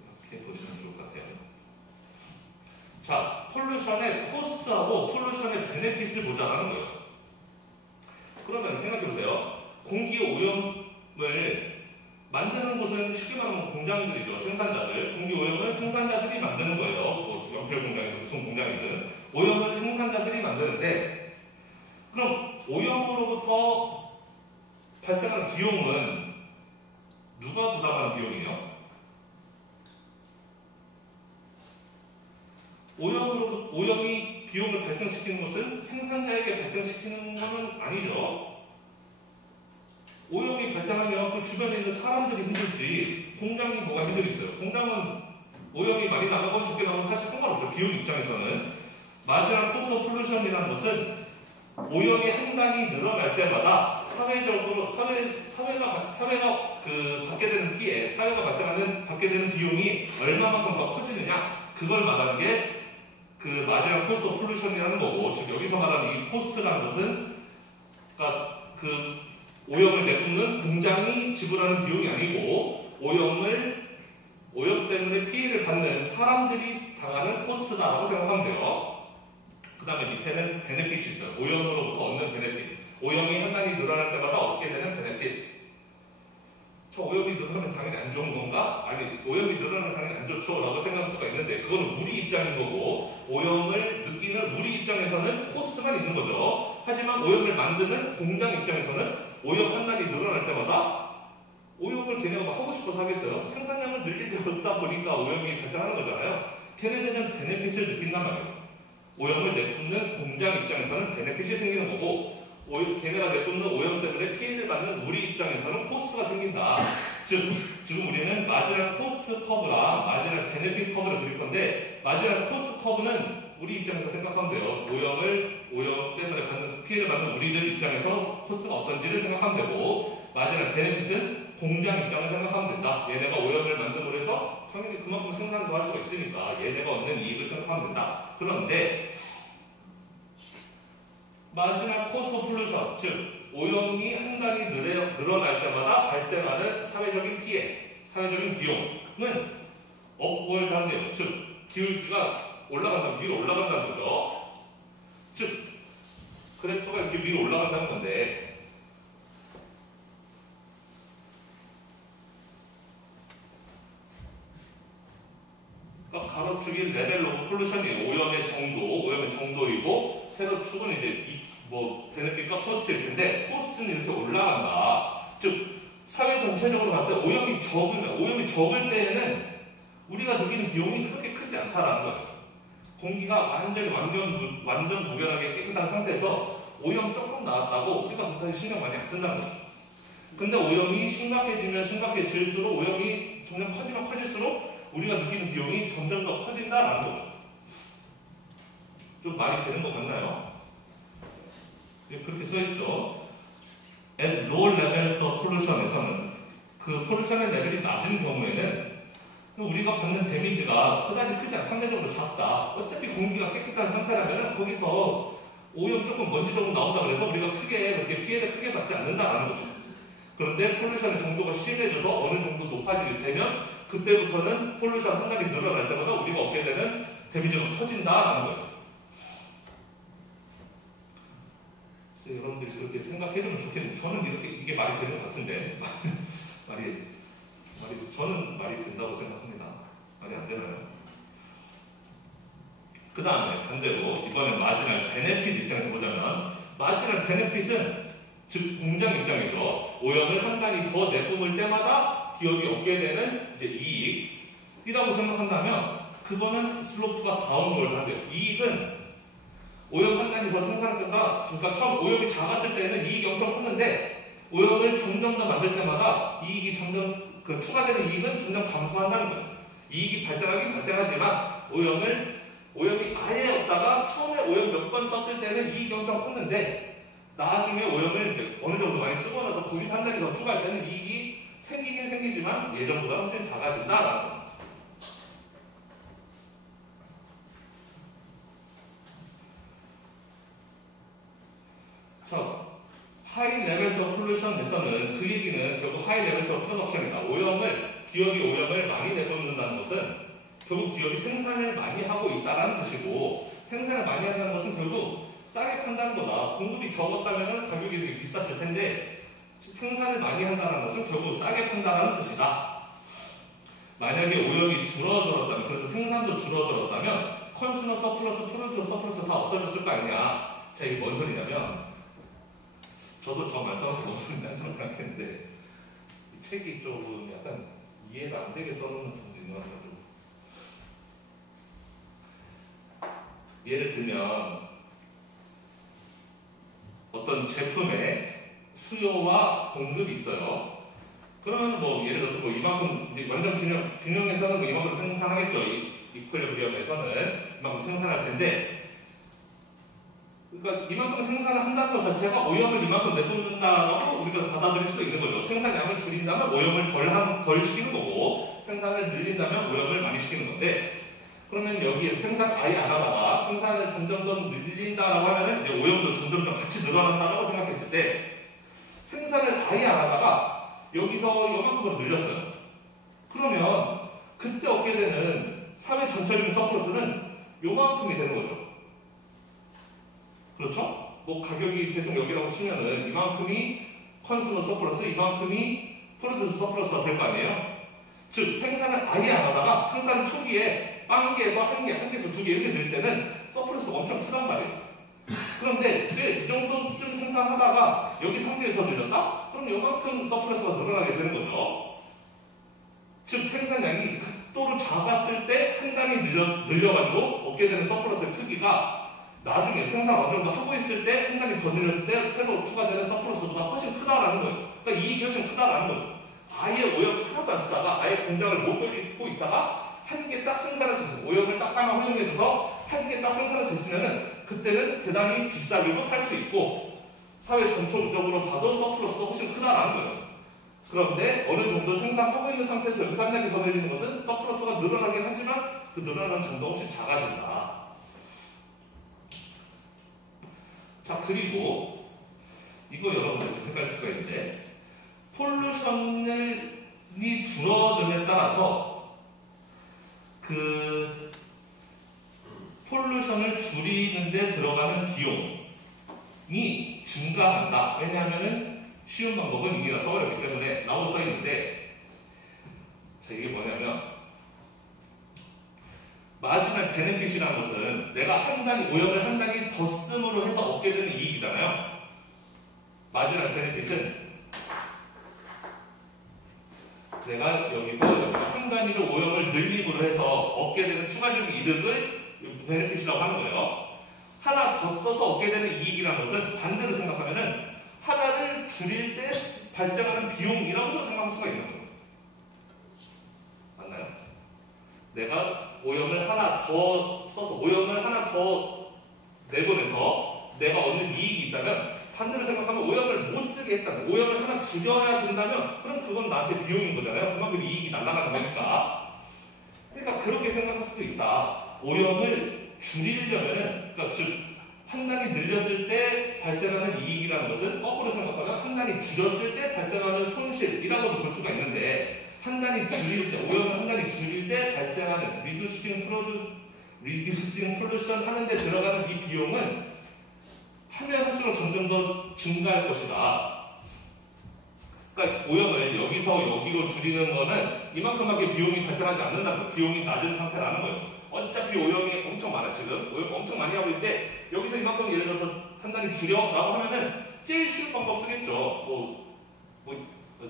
이렇게 보시면 좋을 것 같아요. 자, 폴루션의 코스트하고 폴루션의 베네핏을 보자라는 거예요. 그러면 생각해보세요. 공기 오염을 만드는 곳은 쉽게 말하면 공장들이죠. 생산자들. 공기 오염은 생산자들이 만드는 거예요. 뭐 연필 공장이든 무슨 공장이든. 오염은 생산자들이 만드는데, 그럼 오염으로부터 발생하는 비용은 누가 부담하는 비용이에요? 오염이 비용을 발생시키는 것은 생산자에게 발생시키는 것은 아니죠. 오염이 발생하면 그 주변에 있는 사람들이 힘들지, 공장이 뭐가 힘들겠어요? 공장은 오염이 많이 나가건 적게 나가건 사실 상관없죠. 비용 입장에서는. 마지막 코스 오브 폴루션이라는 것은 오염이 한 단위 늘어날 때마다 사회가 그 받게 되는 피해, 사회가 받게 되는 비용이 얼마만큼 더 커지느냐, 그걸 말하는 게 그 마지막 코스 오브 폴루션이라는 거고, 즉 여기서 말하는 이 코스트라는 것은 그러니까 그 오염을 내뿜는 공장이 지불하는 비용이 아니고, 오염 때문에 피해를 받는 사람들이 당하는 코스트다라고 생각하면 돼요. 그 다음에 밑에는 베네핏이 있어요. 오염으로부터 얻는 베네핏. 오염이 한 단위 늘어날 때마다 얻게 되는 베네핏. 저 오염이 늘어나면 당연히 안 좋은 건가? 아니, 오염이 늘어나면 당연히 안 좋죠 라고 생각할 수가 있는데, 그거는 우리 입장인 거고, 오염을 느끼는 우리 입장에서는 코스트만 있는 거죠. 하지만 오염을 만드는 공장 입장에서는 오염 한 단위 늘어날 때마다 오염을 걔네가 뭐 하고 싶어서 하겠어요? 생산량을 늘리다 보니까 오염이 발생하는 거잖아요. 걔네들은 베네핏을 느낀단 말이에요. 오염을 내뿜는 공장 입장에서는 베네핏이 생기는 거고, 걔네가 내뿜는 오염 때문에 피해를 받는 우리 입장에서는 코스트가 생긴다. 즉, 지금 우리는 마지막 코스트 커브랑 마지막 베네핏 커브를 그릴 건데, 마지막 코스트 커브는 우리 입장에서 생각하면 돼요. 오염 때문에 피해를 받는 우리들 입장에서 코스트가 어떤지를 생각하면 되고, 마지막 베네핏은 공장 입장을 생각하면 된다. 얘네가 오염을 만듦으로 해서 당연히 그만큼 생산도 할 수가 있으니까 얘네가 얻는 이익을 생각하면 된다. 그런데 마지막 코스트 오브 폴루션, 즉 오염이 한 단위 늘어날 때마다 발생하는 사회적인 피해, 사회적인 비용은 업월드 한대요. 즉 기울기가 위로 올라간다는 거죠. 즉 그래프가 이렇게 위로 올라간다는 건데, 그러니까 가로축이 레벨 오브 폴루션이에요. 오염의 정도이고 세로축은 이제 뭐 베네핏과 코스트일 텐데 코스트는 이렇게 올라간다. 즉 사회 전체적으로 봤을 때 오염이 적을 때에는 우리가 느끼는 비용이 그렇게 크지 않다라는 거예요. 공기가 완전 무결하게 깨끗한 상태에서 오염 조금 나왔다고 우리가 그렇게까지 신경 많이 안 쓴다는 거죠. 근데 오염이 심각해질수록 오염이 점점 커지면 커질수록 우리가 느끼는 비용이 점점 더 커진다라는 거죠. 좀 말이 되는 것 같나요? 그렇게 써있죠. At low levels of pollution에서는 그 폴루션의 레벨이 낮은 경우에는 우리가 받는 데미지가 그다지 크지 않아 상대적으로 작다. 어차피 공기가 깨끗한 상태라면 거기서 오염 조금 먼지 조금 나온다 그래서 우리가 그렇게 피해를 크게 받지 않는다라는 거죠. 그런데 폴루션의 정도가 심해져서 어느 정도 높아지게 되면 그때부터는 폴루션 한 단위 늘어날 때마다 우리가 얻게 되는 데미지가 커진다라는 거예요. 그래서 여러분들이 그렇게 생각해주면 좋겠는데 저는 이게 말이 되는 것 같은데 저는 말이 된다고 생각합니다. 말이 안 되나요? 그 다음에 반대로 이번엔 마지막 베네핏 입장에서 보자면 마지막 베네핏은 즉 공장 입장에서 오염을 한 단위 더 내뿜을 때마다 기업이 얻게 되는 이제 이익이라고 생각한다면 그거는 슬로프가 다운을 한대요. 이익은 오염 한 단위 더 생산할 때마다 그러니까 처음 오염이 작았을 때는 이익이 엄청 컸는데 오염을 점점 더 만들 때마다 이익이 점점 추가되는 이익은 점점 감소한다는 거예요. 이익이 발생하긴 발생하지만 오염이 아예 없다가 처음에 오염 몇 번 썼을 때는 이익이 엄청 컸는데 나중에 오염을 이제 어느 정도 많이 쓰고 나서 거기서 한 단위 더 추가할 때는 이익이 생기긴 생기지만 예전보다 훨씬 작아진다라는 거예요. 자, 하이 레벨스 오브 폴루션에서는 그 얘기는 결국 하이 레벨스 오브 프로덕션이다. 기업이 오염을 많이 내뿜는다는 것은 결국 기업이 생산을 많이 하고 있다는 뜻이고 생산을 많이 한다는 것은 결국 싸게 판다는 거다. 공급이 적었다면 가격이 되게 비쌌을 텐데 생산을 많이 한다는 것은 결국 싸게 판다는 뜻이다. 만약에 오염이 줄어들었다면 그래서 생산도 줄어들었다면 컨슈머 서플러스, 프로듀서 서플러스 다 없어졌을 거 아니냐. 자, 이게 뭔 소리냐면 저도 저 말씀하고 뭔 소리인지 항상 생각했는데 이 책이 조금 약간 이해가 안 되게 써놓는 부분도 있는 것 같아요. 예를 들면 어떤 제품의 수요와 공급이 있어요. 그러면 뭐 예를 들어서 뭐 이만큼 이제 완전 균형에서는 뭐 이만큼 생산하겠죠. 이퀄리브리엄에서는 이만큼 생산할 텐데 그러니까 이만큼 생산을 한다는 것 자체가 오염을 이만큼 내뿜는다라고 우리가 받아들일 수도 있는 거죠. 생산량을 줄인다면 오염을 덜 시키는 거고 생산을 늘린다면 오염을 많이 시키는 건데 그러면 여기에 생산 아예 안 하다가 생산을 점점 더 늘린다라고 하면은 이제 오염도 점점 더 같이 늘어난다라고 생각했을 때 생산을 아예 안 하다가 여기서 요만큼으로 늘렸어요. 그러면 그때 얻게 되는 사회 전체적인 서플러스는 요만큼이 되는 거죠. 그렇죠? 뭐 가격이 대충 여기라고 치면은 이만큼이 컨슈머 서플러스, 이만큼이 프로듀스 서플러스가 될 거 아니에요? 즉 생산을 아예 안 하다가 생산 초기에 1개에서 1개에서 2개 이렇게 늘 때는 서플러스가 엄청 크단 말이에요. 그런데 이 정도쯤 생산하다가 여기 3개를 더 늘렸다? 그럼 요만큼 서플러스가 늘어나게 되는 거죠. 즉 생산량이 극도로 작았을 때 한 단위 늘려가지고 얻게 되는 서플러스의 크기가 나중에 생산 어느 정도 하고 있을 때 한 단위 더 늘렸을 때 새로 추가되는 서플러스보다 훨씬 크다라는 거예요. 그러니까 이익이 훨씬 크다라는 거죠. 아예 오염 하나도 안 쓰다가 아예 공장을 못 돌리고 있다가 한 개 딱 생산할 수 있어요. 오염을 딱 하나 허용해줘서 한 개 딱 생산할 수 있으면은 그때는 대단히 비싸게도 팔 수 있고 사회 전체적으로 봐도 서플러스가 훨씬 크다라는 거예요. 그런데 어느 정도 생산하고 있는 상태에서 여기서 한 단위 더 늘리는 것은 서플러스가 늘어나긴 하지만 그 늘어나는 정도가 훨씬 작아진다. 자, 그리고 이거 여러분들 좀 헷갈릴 수가 있는데 폴루션이 줄어듦에 따라서 그 폴루션을 줄이는 데 들어가는 비용이 증가한다. 왜냐하면은 쉬운 방법은 이게 써버렸기 때문에 라고 써있는데 자, 이게 뭐냐면 마지막 베네핏이라는 것은 내가 한 단위, 오염을 한 단위 더 씀으로 해서 얻게 되는 이익이잖아요. 마지막 베네핏은 내가 여기서 한 단위로 오염을 늘림으로 해서 얻게 되는 추가적인 이득을 베네핏이라고 하는 거예요. 하나 더 써서 얻게 되는 이익이라는 것은 반대로 생각하면은 하나를 줄일 때 발생하는 비용이라고도 생각할 수가 있는 거예요. 맞나요? 내가 오염을 하나 더 써서 오염을 하나 더 내보내서 내가 얻는 이익이 있다면 반대로 생각하면 오염을 못 쓰게 했다면 오염을 하나 줄여야 된다면 그럼 그건 나한테 비용인 거잖아요. 그만큼 이익이 날아가는 거니까. 그러니까 그렇게 생각할 수도 있다. 오염을 줄이려면은 그러니까 즉 한 단위 늘렸을 때 발생하는 이익이라는 것은 거꾸로 생각하면 한 단위 줄였을 때 발생하는 손실이라고도 볼 수가 있는데 한 단위 줄일 때 오염을 한 단위 줄일 때 발생하는 리듀싱 폴루션 하는 데 들어가는 이 비용은 하면 할수록 점점 더 증가할 것이다. 그러니까 오염을 여기서 여기로 줄이는 거는 이만큼밖에 비용이 발생하지 않는다는 거예요. 비용이 낮은 상태라는 거예요. 어차피 오염이 엄청 많아 지금. 오염 엄청 많이 하고 있는데 여기서 이만큼 예를 들어서 한 단위 줄여라고 하면은 제일 쉬운 방법 쓰겠죠.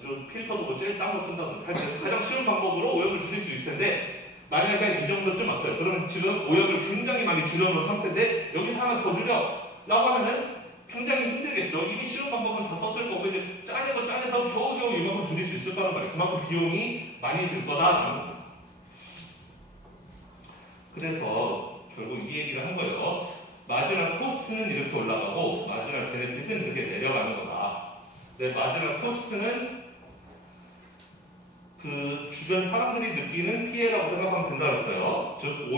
좀 필터도 뭐 제일 싼 거 쓴다든지 가장 쉬운 방법으로 오염을 줄일 수 있을 텐데 만약에 이 정도쯤 왔어요. 그러면 지금 오염을 굉장히 많이 줄여놓은 상태인데 여기서 하나 더 줄여 라고 하면은 굉장히 힘들겠죠. 이미 쉬운 방법은 다 썼을 거고 이제 짜내서 겨우겨우 이만큼 줄일 수 있을 거란 말이에요. 그만큼 비용이 많이 들 거다라는 거예요. 그래서 결국 이 얘기를 한 거예요. 마지막 코스트는 이렇게 올라가고 마지막 베네핏은 이렇게 내려가는 거다. 근데 마지막 코스트는 그 주변 사람들이 느끼는 피해라고 생각하면 된다고 했어요. 즉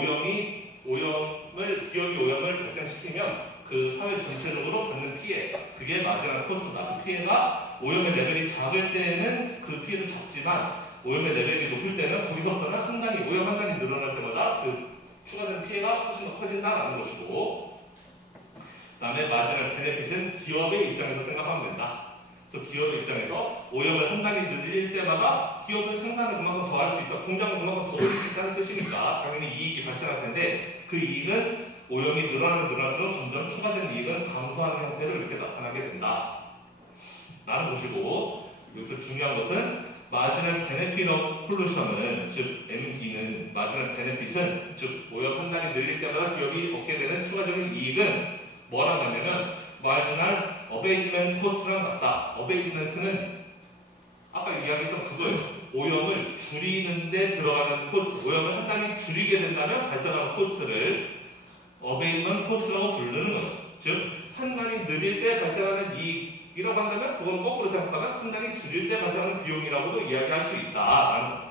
기업이 오염을 발생시키면 그 사회 전체적으로 받는 피해, 그게 마지막 코스다. 그 피해가 오염의 레벨이 작을 때는 그 피해도 작지만 오염의 레벨이 높을 때는 거기서부터는 오염 한 단위 늘어날 때마다 그 추가된 피해가 훨씬 더 커진다라는 것이고, 그 다음에 마지막 베네핏은 기업의 입장에서 생각하면 된다. 그래서 기업의 입장에서 오염을 한 단위 늘릴 때마다 기업은 생산을 그만큼 더 할 수 있다. 공장을 그만큼 더 올릴 수 있다는 뜻이니까 당연히 이익이 발생할 텐데 그 이익은 오염이 늘어나면 늘어날수록 점점 추가된 이익은 감소하는 형태로 이렇게 나타나게 된다. 라는 것이고, 여기서 중요한 것은 마지널 베네핏 오브 폴루션은, 즉 MB는 마지널 베네핏은, 즉 오염 한 단위 늘릴 때마다 기업이 얻게 되는 추가적인 이익은 뭐랑 같냐면 마지널 어베이트먼트 코스랑 같다. 어베이트먼트는 아까 이야기했던 그거예요. 오염을 줄이는 데 들어가는 코스, 오염을 한 단위 줄이게 된다면 발생하는 코스를 어베이트먼트 코스라고 부르는 거예요. 즉 한 단위 늘릴 때 발생하는 이익이라고 한다면 그건 거꾸로 생각하면 한 단위 줄일 때 발생하는 비용이라고도 이야기할 수 있다라는 거예요.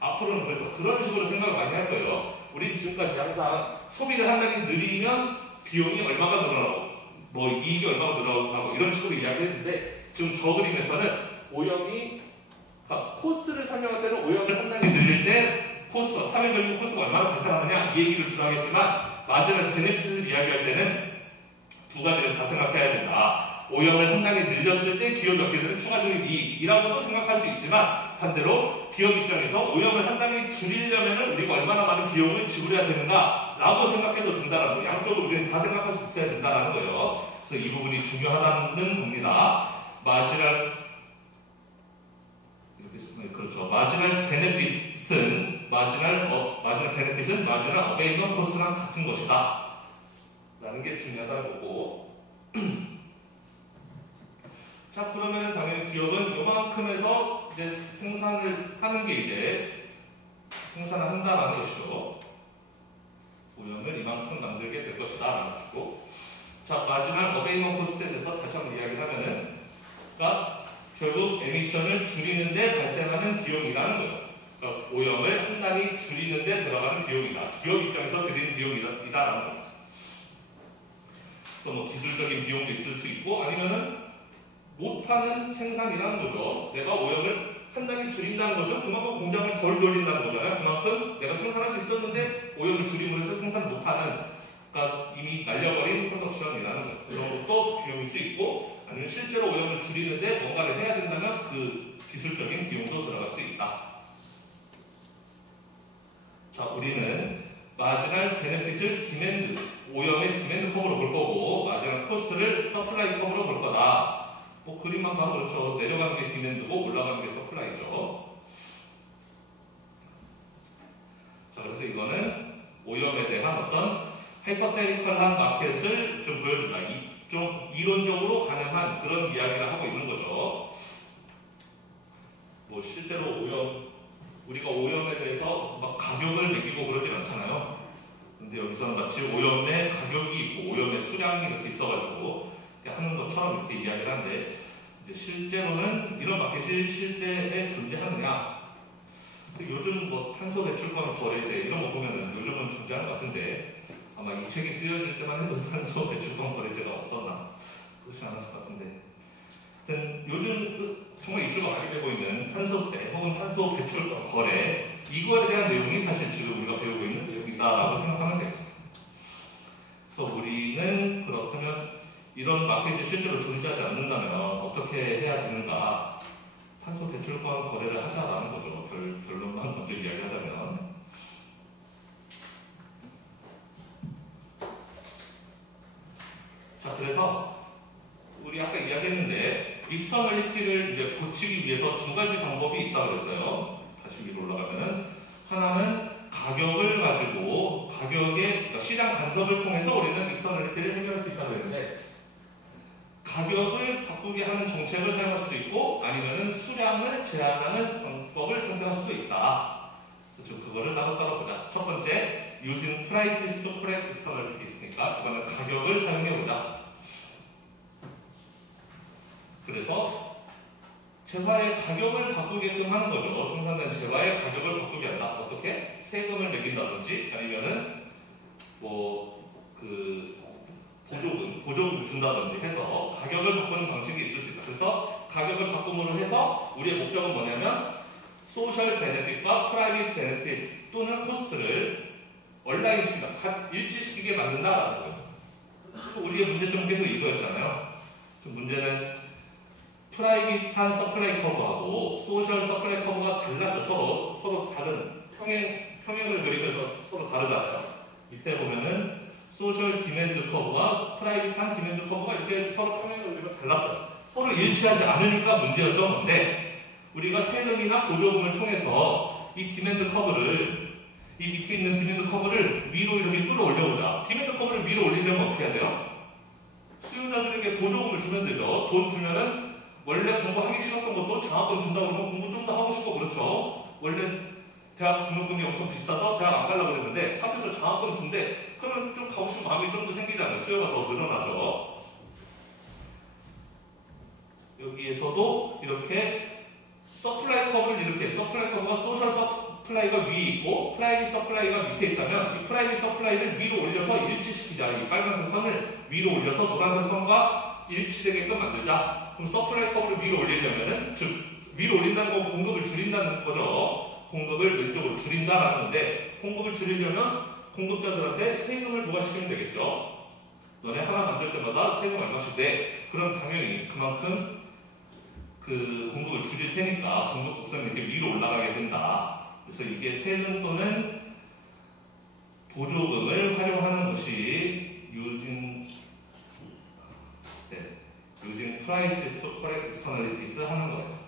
앞으로는 그래서 그런 식으로 생각을 많이 할 거예요. 우리 지금까지 항상 소비를 한 단위 늘리면 비용이 얼마가 늘어나고 뭐 이익이 얼마가 늘어나고 이런 식으로 이야기했는데, 지금 저 그림에서는 오염이 코스를 설명할 때는 오염을 한 단위 늘릴 때 코스, 사회적인 코스가 얼마나 발생하느냐 이 얘기를 주로 하겠지만, 마지막 베네핏을 이야기할 때는 두 가지를 다 생각해야 된다. 오염을 한 단위 늘렸을 때 기업이 얻게 되는 추가적인 이익이라고도 생각할 수 있지만, 반대로 기업 입장에서 오염을 한 단위 줄이려면 우리가 얼마나 많은 비용을 지불해야 되는가 라고 생각해도 된다는 거예요. 양쪽으로 우리는 다 생각할 수 있어야 된다는 거예요. 그래서 이 부분이 중요하다는 겁니다. 마지막 그렇죠. 마지막 베네핏은 마지막 어베이먼 코스랑 같은 것이다. 라는 게 중요하다는 거고. 자, 그러면은 당연히 기업은 요만큼 해서 이제 생산을 하는 게 이제 생산을 한다라는 것이죠. 오염을 이만큼 만들게 될 것이다. 라는 것이고. 자, 마지막 어베이먼 코스에 대해서 다시 한번 이야기를 하면은, 그러니까 결국 에미션을 줄이는데 발생하는 비용이라는 거예요. 그러니까 오염을 한 단위 줄이는데 들어가는 비용이다. 기업 입장에서 드리는 비용이다라는 거죠. 그래서 뭐 기술적인 비용도 있을 수 있고, 아니면은 못하는 생산이라는 거죠. 내가 오염을 한 단위 줄인다는 것은 그만큼 공장을 덜 돌린다는 거잖아요. 그만큼 내가 생산할 수 있었는데 오염을 줄임으로 해서 생산 못하는, 그러니까 이미 날려버린 프로덕션이라는 거예요. 그런 것도 비용일 수 있고, 아니면 실제로 오염을 줄이는데 뭔가를 해야 된다면 그 기술적인 비용도 들어갈 수 있다. 자, 우리는 마지막 베네핏을 디맨드, 오염의 디맨드 커브로 볼 거고 마지막 코스를 서플라이 커브로 볼 거다. 뭐 그림만 봐도 그렇죠. 내려가는 게 디맨드고 올라가는 게 서플라이죠. 자, 그래서 이거는 오염에 대한 어떤 하이퍼세리컬한 마켓을 좀 보여준다. 좀 이론적으로 가능한 그런 이야기를 하고 있는 거죠. 뭐 실제로 우리가 오염에 대해서 막 가격을 매기고 그러진 않잖아요. 근데 여기서는 마치 오염의 가격이 있고 오염의 수량이 이렇게 있어가지고 하는 것처럼 이렇게 이야기를 하는데, 이제 실제로는 이런 마켓이 실제에 존재하느냐? 그래서 요즘 뭐 탄소 배출권 거래제 이런 거 보면은 요즘은 존재하는 것 같은데, 아마 이 책이 쓰여질 때만 해도 탄소 배출권 거래제가 없었나? 그렇지 않았을 것 같은데. 하여튼 요즘 정말 이슈가 많이 되고 있는 탄소세 혹은 탄소 배출권 거래, 이거에 대한 내용이 사실 지금 우리가 배우고 있는 내용이다라고 생각하면 되겠습니다. 그래서 우리는 그렇다면 이런 마켓이 실제로 존재하지 않는다면 어떻게 해야 되는가? 탄소 배출권 거래를 하자라는 거죠. 결론만 먼저 이야기하자면. 자, 그래서 우리 아까 이야기했는데 익스터널리티를 이제 고치기 위해서 두 가지 방법이 있다고 그랬어요. 다시 위로 올라가면은, 하나는 가격을 가지고 그러니까 시장 간섭을 통해서 우리는 익스터널리티를 해결할 수 있다고 했는데, 가격을 바꾸게 하는 정책을 사용할 수도 있고 아니면은 수량을 제한하는 방법을 선택할 수도 있다. 그래서 좀 그거를 따로따로 보자. 첫 번째, using prices to correct externality 있으니까 이거는 가격을 사용해보자. 그래서 재화의 가격을 바꾸게끔 하는 거죠. 생산된 재화의 가격을 바꾸게 한다. 어떻게? 세금을 매긴다든지 아니면은 보조금을 준다든지 해서 가격을 바꾸는 방식이 있을 수 있다. 그래서 가격을 바꿈으로 해서 우리의 목적은 뭐냐면 소셜 베네핏과 프라이빗 베네핏 또는 코스트를 얼라인시키다, 일치시키게 만든다라는 거예요. 우리의 문제점은 계속 이거였잖아요. 문제는 프라이빗한 서플라이 커브하고 소셜 서플라이 커브가 달랐죠. 서로 다른 평행을 그리면서 서로 다르잖아요. 이때 보면은 소셜 디맨드 커브와 프라이빗한 디맨드 커브가 이렇게 서로 평행을 그리면 달랐어요. 서로 일치하지 않으니까 문제였던 건데, 우리가 세금이나 보조금을 통해서 이 디맨드 커브를, 이 밑에 있는 디맨드 커브를 위로 이렇게 끌어올려보자. 디맨드 커브를 위로 올리려면 어떻게 해야 돼요? 수요자들에게 보조금을 주면 되죠. 돈 주면은 원래 공부하기 싫었던 것도 장학금 준다고 그러면 공부 좀 더 하고 싶고 그렇죠. 원래 대학 등록금이 엄청 비싸서 대학 안 가려고 그랬는데 학교에서 장학금 준대. 그러면 좀 가고 싶은 마음이 좀 더 생기잖아요. 수요가 더 늘어나죠. 여기에서도 이렇게 서플라이 커브를 이렇게, 서플라이 커브가 소셜 서플라이가 위에 있고 프라이빗 서플라이가 밑에 있다면 이 프라이빗 서플라이를 위로 올려서 일치시키자. 이 빨간색 선을 위로 올려서 노란색 선과 일치되게끔 만들자. 그럼 서플라이 커브를 위로 올리려면은, 즉 위로 올린다는 건 공급을 줄인다는 거죠. 공급을 왼쪽으로 줄인다라는 건데, 공급을 줄이려면 공급자들한테 세금을 부과시키면 되겠죠. 너네 하나 만들 때마다 세금 얼마씩 내. 그럼 당연히 그만큼 그 공급을 줄일 테니까 공급 곡선이 이렇게 위로 올라가게 된다. 그래서 이게 세금 또는 보조금을 활용하는 것이 using prices to correct externalities 하는 거예요.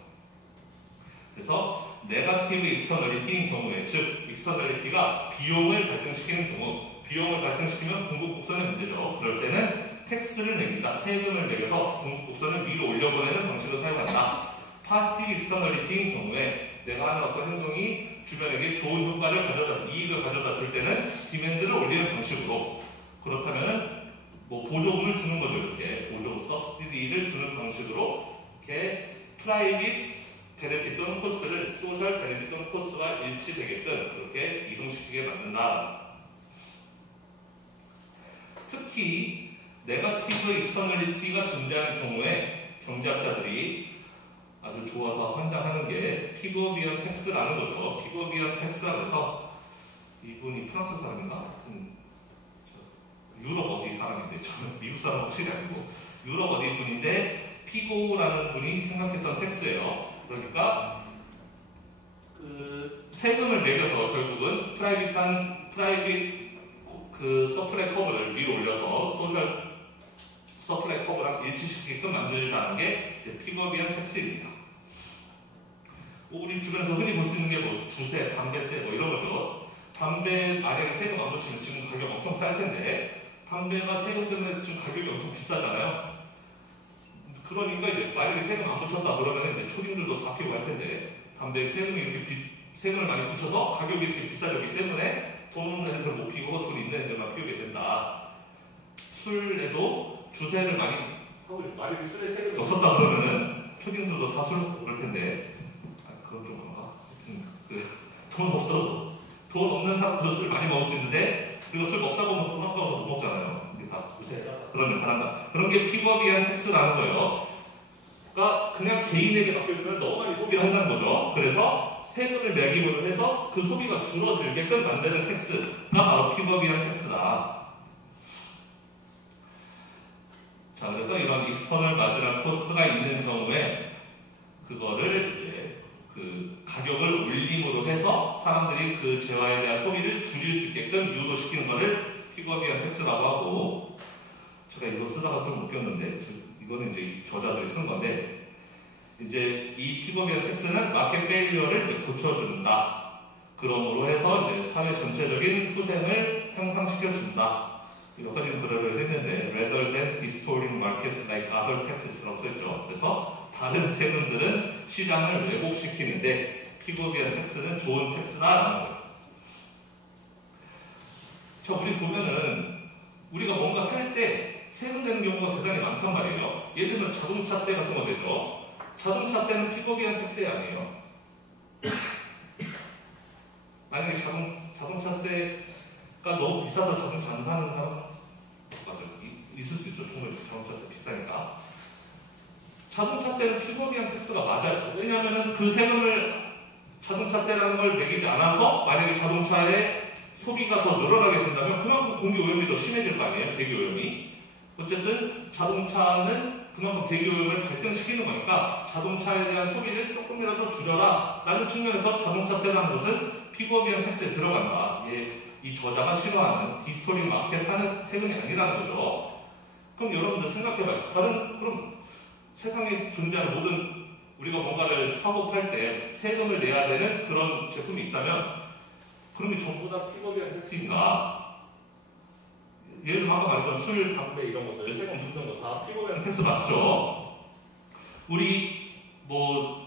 그래서 네거티브 익스터널리티인 경우에, 즉 익스터널리티가 비용을 발생시키는 경우, 비용을 발생시키면 공급 곡선의 문제죠. 그럴 때는 텍스를 매긴다, 세금을 매겨서 공급 곡선을 위로 올려보내는 방식을 사용한다. 파지티브 익스터널리티인 경우에 내가 하는 어떤 행동이 주변에게 좋은 효과를 가져다, 이익을 가져다 줄 때는 디맨드를 올리는 방식으로, 그렇다면은 뭐 보조금을 주는 거죠. 이렇게 보조 서브시디를 주는 방식으로 이렇게 프라이빗 베네핏 또는 코스를 소셜 베네핏 또는 코스와 일치되게끔 그렇게 이동시키게 만든다. 특히 네거티브 익스터널리티가 존재하는 경우에 경제학자들이 아주 좋아서 환장하는 게 피그오비언 텍스라는 거죠. 피그오비언 텍스라고 해서, 이분이 프랑스 사람인가? 하여튼 유럽 어디 사람인데, 저는 미국 사람 확실히 아니고 유럽 어디 분인데 피고라는 분이 생각했던 텍스예요. 그러니까 세금을 매겨서 결국은 프라이빗 그 서플라이 커브를 위로 올려서 소셜 서플라이 커브랑 일치시키게끔 만들자는 게 이제 픽업이한 텍스입니다. 우리 주변에서 흔히 볼 수 있는 게 뭐 주세, 담배세 뭐 이런 거죠. 담배 만약에 세금 안 붙이면 지금 가격 엄청 쌀 텐데 담배가 세금 때문에 지금 가격이 엄청 비싸잖아요. 그러니까 이제 만약에 세금 안 붙였다 그러면 이제 초딩들도 다 피우고 할 텐데 담배에 세금이 이렇게 세금을 많이 붙여서 가격이 이렇게 비싸졌기 때문에 돈 없는 애들 못 피우고 돈 있는 애들만 피우게 된다. 술에도 주세를 많이 하고 만약에 술에 세금이 없었다 그러면은 초딩들도 다 술 먹고 그럴 텐데 그건 좀 그런가? 돈 없어도 돈 없는 사람도 술 많이 먹을 수 있는데 그리고 술 먹다 보면 돈 아까워서 못 먹잖아요. 이게 다 주세다. 그러면 잘한다. 그런 게 픽업이한 텍스라는 거예요. 그러니까 그냥 개인에게 맡겨주면 너무 많이 소비를 한다는 거죠. 그래서 세금을 매김으로 해서 그 소비가 줄어들게끔 만드는 텍스가 바로 픽업이한 텍스다. 자, 그래서 이런 익스터널 마지막 코스가 있는 경우에 그거를 이제 그 가격을 올림으로 해서 사람들이 그 재화에 대한 소비를 줄일 수 있게끔 유도시키는 것을 픽업이한 텍스라고 하고, 제가 이거 쓰다가 좀 웃겼는데 이거는 이제 저자들이 쓴 건데, 이제 이 픽업이한 텍스는 마켓 페일리어를 이제 고쳐준다. 그러므로 해서 이제 사회 전체적인 후생을 향상시켜 준다. 여기까지 글을 했는데 rather than distorting markets like other taxes라고 써있죠. 그래서 다른 세금들은 시장을 왜곡시키는데 픽업이한 텍스는 좋은 텍스다라는 거예요. 자, 우리 보면은 우리가 뭔가 살 때 세금 내는 경우가 대단히 많단 말이에요. 예를 들면 자동차세 같은 거 되죠. 자동차세는 픽업이한 텍스 아니에요. 만약에 자동차세가 너무 비싸서 자동차 안 사는 사람 맞아요. 있을 수 있죠. 충분히 자동차세 비싸니까. 자동차세는 픽업이한 텍스가 맞아요. 왜냐하면 그 세금을 자동차세라는 걸 매기지 않아서 만약에 자동차의 소비가 더 늘어나게 된다면 그만큼 공기 오염이 더 심해질 거 아니에요. 대기 오염이. 어쨌든 자동차는 그만큼 대기 오염을 발생시키는 거니까 자동차에 대한 소비를 조금이라도 줄여라 라는 측면에서 자동차세라는 것은 픽업이한 텍스에 들어간다. 이 저자가 싫어하는 디스토링 마켓 하는 세금이 아니라는 거죠. 그럼 여러분들 생각해봐요. 그럼 세상에 존재하는 모든 우리가 뭔가를 사고 팔 때 세금을 내야 되는 그런 제품이 있다면 그럼 이 전부 다 픽업이한 텍스인가? 예를 들면 아까 말했던 술, 담배 이런 것들 세금 붙는 거 다 픽업이한 텍스 맞죠? 우리 뭐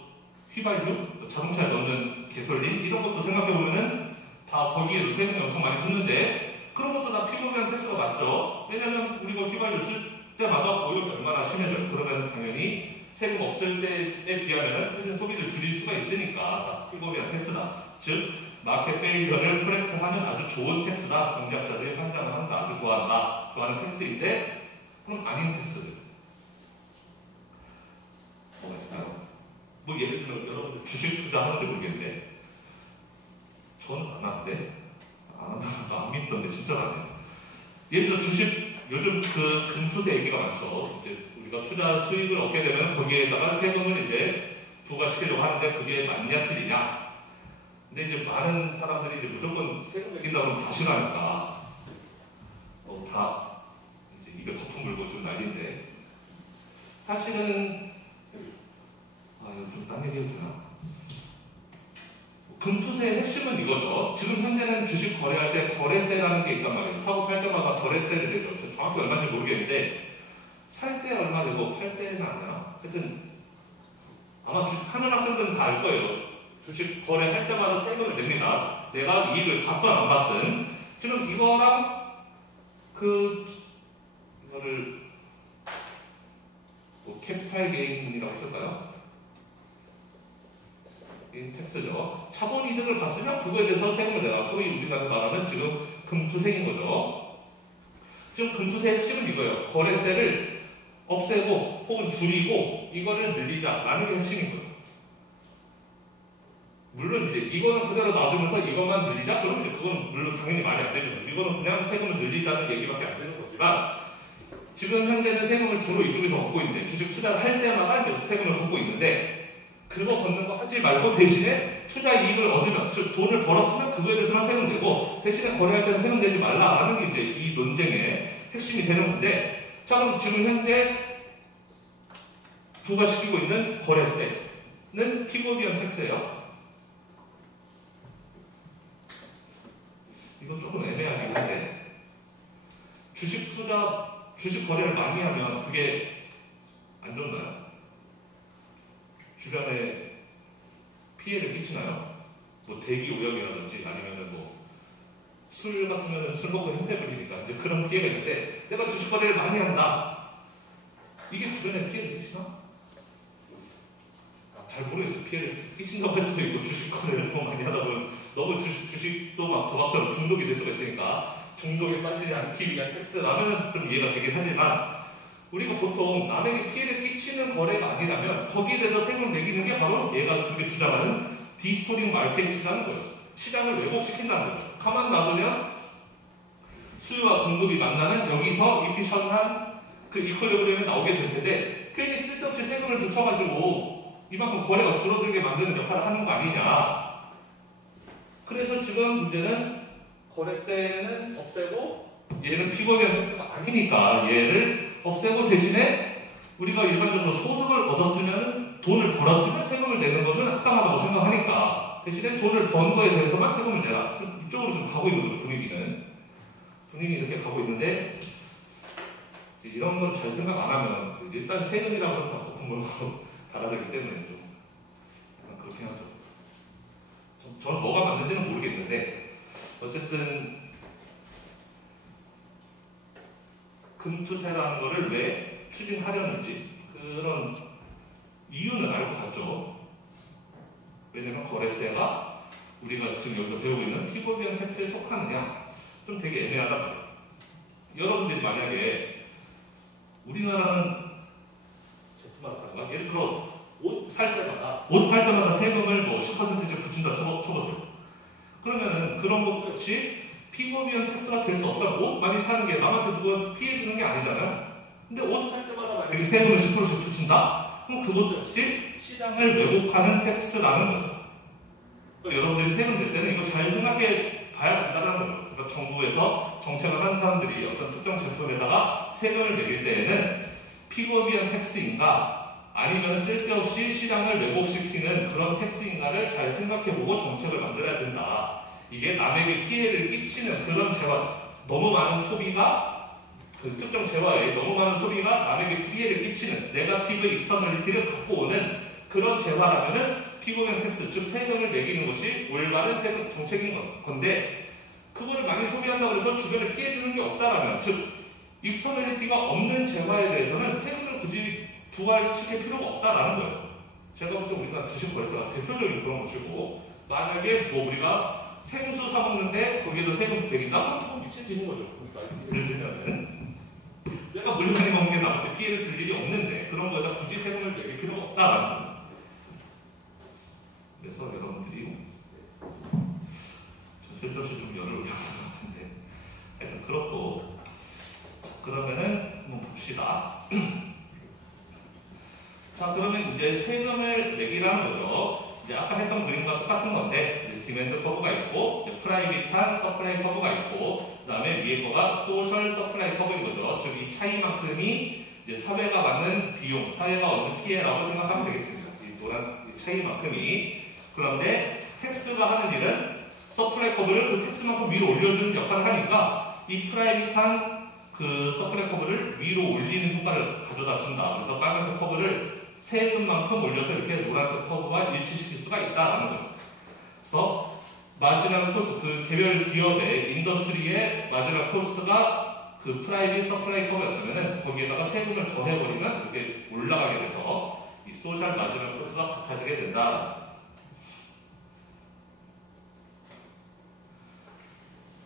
휘발유, 자동차에 넣는 가솔린 이런 것도 생각해보면은 다 거기에도 세금이 엄청 많이 붙는데 그런 것도 다 픽업이한 텍스가 맞죠? 왜냐면 우리가 휘발유 쓸 때마다 오염이 얼마나 심해져요. 그러면 당연히 세금 없을 때에 비하면 훨씬 소비를 줄일 수가 있으니까 픽업이한 텍스다. 즉 마켓 페일리어를 프레트하는 아주 좋은 텍스다. 경제학자들이 환장을 한다. 아주 좋아한다. 좋아하는 텍스인데 그럼 아닌 텍스들 뭐가 있을까요? 뭐 예를 들면 여러분들 주식 투자하는지 모르겠는데 저는 안 하는데 안 한다고 안 믿던데 진짜 안 해요. 예를 들어 주식 요즘 그 금투세 얘기가 많죠. 이제 우리가 투자 수익을 얻게 되면 거기에다가 세금을 이제 부과시키려고 하는데 그게 맞냐 틀리냐. 근데 이제 많은 사람들이 이제 무조건 세금 매긴다고 하면 다 싫어하니까 다 이제 입에 거품 물고 좀 난리인데 사실은 이거 좀 딴 얘기해도 되나? 금투세의 핵심은 이거죠. 지금 현재는 주식 거래할 때 거래세라는 게 있단 말이에요. 사고 팔 때마다 거래세를 내죠. 정확히 얼마인지 모르겠는데 살 때 얼마 되고 팔 때는 안 되나? 하여튼 아마 주식 하는 학생들은 다 알 거예요. 주식 거래할 때마다 세금을 냅니다. 내가 이익을 받든 안 받든. 지금 이거랑 이거를 뭐 캐피탈 게인이라고 쓸까요? 텍스죠. 자본 이득을 봤으면 그거에 대해서 세금을 내라. 소위 우리가 말하면 지금 금투세인 거죠. 지금 금투세의 핵심은 이거예요. 거래세를 없애고 혹은 줄이고 이거를 늘리자라는 게 핵심인 거예요. 물론 이제 이거는 그대로 놔두면서 이것만 늘리자? 그러면 이제 그건 물론 당연히 말이 안 되죠. 이거는 그냥 세금을 늘리자는 얘기밖에 안 되는 거지만 지금 현재는 세금을 주로 이쪽에서 걷고 있는데 주식 투자를 할 때마다 이제 세금을 걷고 있는데 그거 걷는 거 하지 말고 대신에 투자 이익을 얻으면, 즉 돈을 벌었으면 그거에 대해서만 세금 내고 대신에 거래할 때는 세금 내지 말라라는 게 이제 이 논쟁의 핵심이 되는 건데, 자 그럼 지금 현재 부과시키고 있는 거래세는 피고비언 텍스예요. 이건 조금 애매하긴 한데, 주식 거래를 많이 하면 그게 안 좋나요? 주변에 피해를 끼치나요? 뭐 대기 오염이라든지 아니면은 뭐 술 같으면은 술 먹고 행패 부리니까 이제 그런 피해가 있는데, 내가 주식 거래를 많이 한다. 이게 주변에 피해를 끼치나? 잘 모르겠어요. 피해를 끼친다고 할 수도 있고, 주식 거래를 너무 많이 하다 보면 너무 주식도 막 도박처럼 중독이 될 수가 있으니까 중독에 빠지지 않기 위한 텍스라면 좀 이해가 되긴 하지만, 우리가 보통 남에게 피해를 끼치는 거래가 아니라면 거기에 대해서 세금을 매기는 게 바로 얘가 그렇게 주장하는 디스토링 마켓이라는 거예요. 시장을 왜곡시킨다는 거죠. 가만 놔두면 수요와 공급이 만나는 여기서 이피션한 그 이퀄리브리엄이 나오게 될 텐데, 괜히 쓸데없이 세금을 붙여가지고 이만큼 거래가 줄어들게 만드는 역할을 하는 거 아니냐. 그래서 지금 문제는 거래세는 없애고, 얘는 피고비언 텍스가 아니니까 얘를 없애고 대신에 우리가 일반적으로 소득을 얻었으면, 돈을 벌었으면 세금을 내는 것은 합당하다고 생각하니까 대신에 돈을 번 거에 대해서만 세금을 내라. 좀 이쪽으로 좀 가고 있는 거죠. 분위기 이렇게 가고 있는데, 이런 걸 잘 생각 안 하면 일단 세금이라고 하면 다 보통 걸고 달아들기 때문에 좀 약간 그렇게 하죠. 저는 뭐가 맞는지는 모르겠는데, 어쨌든 금투세라는 거를 왜 추진하려는지 그런 이유는 알 것 같죠. 왜냐면 거래세가 우리가 지금 여기서 배우고 있는 피고비언 텍스에 속하느냐, 좀 되게 애매하단 말이에요. 여러분들이 만약에 우리나라는 제품마다 가져가, 예를 들어 옷 살 때마다 세금을 뭐 10%씩 붙인다 쳐보세요. 그러면은 그런 것 역시 피고비언 텍스가 될 수 없다고. 옷 많이 사는 게 남한테 누가 피해 주는 게 아니잖아요. 근데 옷 살 때마다 만약에 세금을 10%씩 붙인다? 그럼 그것 역시 시장을 왜곡하는 텍스라는 거예요. 그러니까 여러분들이 세금 낼 때는 이거 잘 생각해 봐야 된다는 거예요. 그러니까 정부에서 정책을 하는 사람들이 어떤 특정 제품에다가 세금을 매길 때에는 피고비언 텍스인가 아니면 쓸데없이 시장을 왜곡시키는 그런 텍스인가를 잘 생각해보고 정책을 만들어야 된다. 이게 남에게 피해를 끼치는 그런 재화, 너무 많은 소비가, 그 특정 재화에 너무 많은 소비가 남에게 피해를 끼치는 네거티브 익스터널리티를 갖고 오는 그런 재화라면은 피고비언 텍스, 즉 세금을 매기는 것이 올바른 세금 정책인 건데, 그거를 많이 소비한다고 해서 주변에 피해 주는 게 없다라면, 즉 익스터널리티가 없는 재화에 대해서는 세금을 굳이 부과시킬 필요가 없다라는 거예요. 제가 볼 때 우리가 주식 거래세가 대표적인 그런 것이고, 만약에 뭐 우리가 생수 사 먹는데 거기에도 세금 매긴다? 그럼 그건 미친 짓인 거죠. 그러니까 예를 들면은 내가 물 많이 먹는 게 남한테 피해를 줄 일이 없는데 그런 거에다 굳이 세금을 매길 필요가 없다라는 거예요. 그래서 여러분들이 쓸데없이 좀 열을 올려서 것 같은데, 하여튼 그렇고, 그러면은 한번 봅시다. 자, 그러면 이제 세금을 매기라는 거죠. 이제 아까 했던 그림과 똑같은 건데, 디맨드 커브가 있고, 이제 프라이빗한 서플라이 커브가 있고, 그 다음에 위에 거가 소셜 서플라이 커브인 거죠. 즉 이 차이만큼이 이제 사회가 받는 비용, 사회가 얻는 피해라고 생각하면 되겠습니다. 이 노란 차이만큼이. 그런데 텍스가 하는 일은 서플라이 커브를 그 텍스만큼 위로 올려주는 역할을 하니까, 이 프라이빗한 그 서플라이 커브를 위로 올리는 효과를 가져다 준다. 그래서 빨간색 커브를 세금만큼 올려서 이렇게 노란색 커브와 일치시킬 수가 있다라는 거예요. 그래서 마지막 코스, 그 개별 기업의 인더스트리의 마지막 코스가 그 프라이빗 서플라이 커브였다면은 거기에다가 세금을 더해버리면 이렇게 올라가게 돼서 이 소셜 마지막 코스가 같아지게 된다.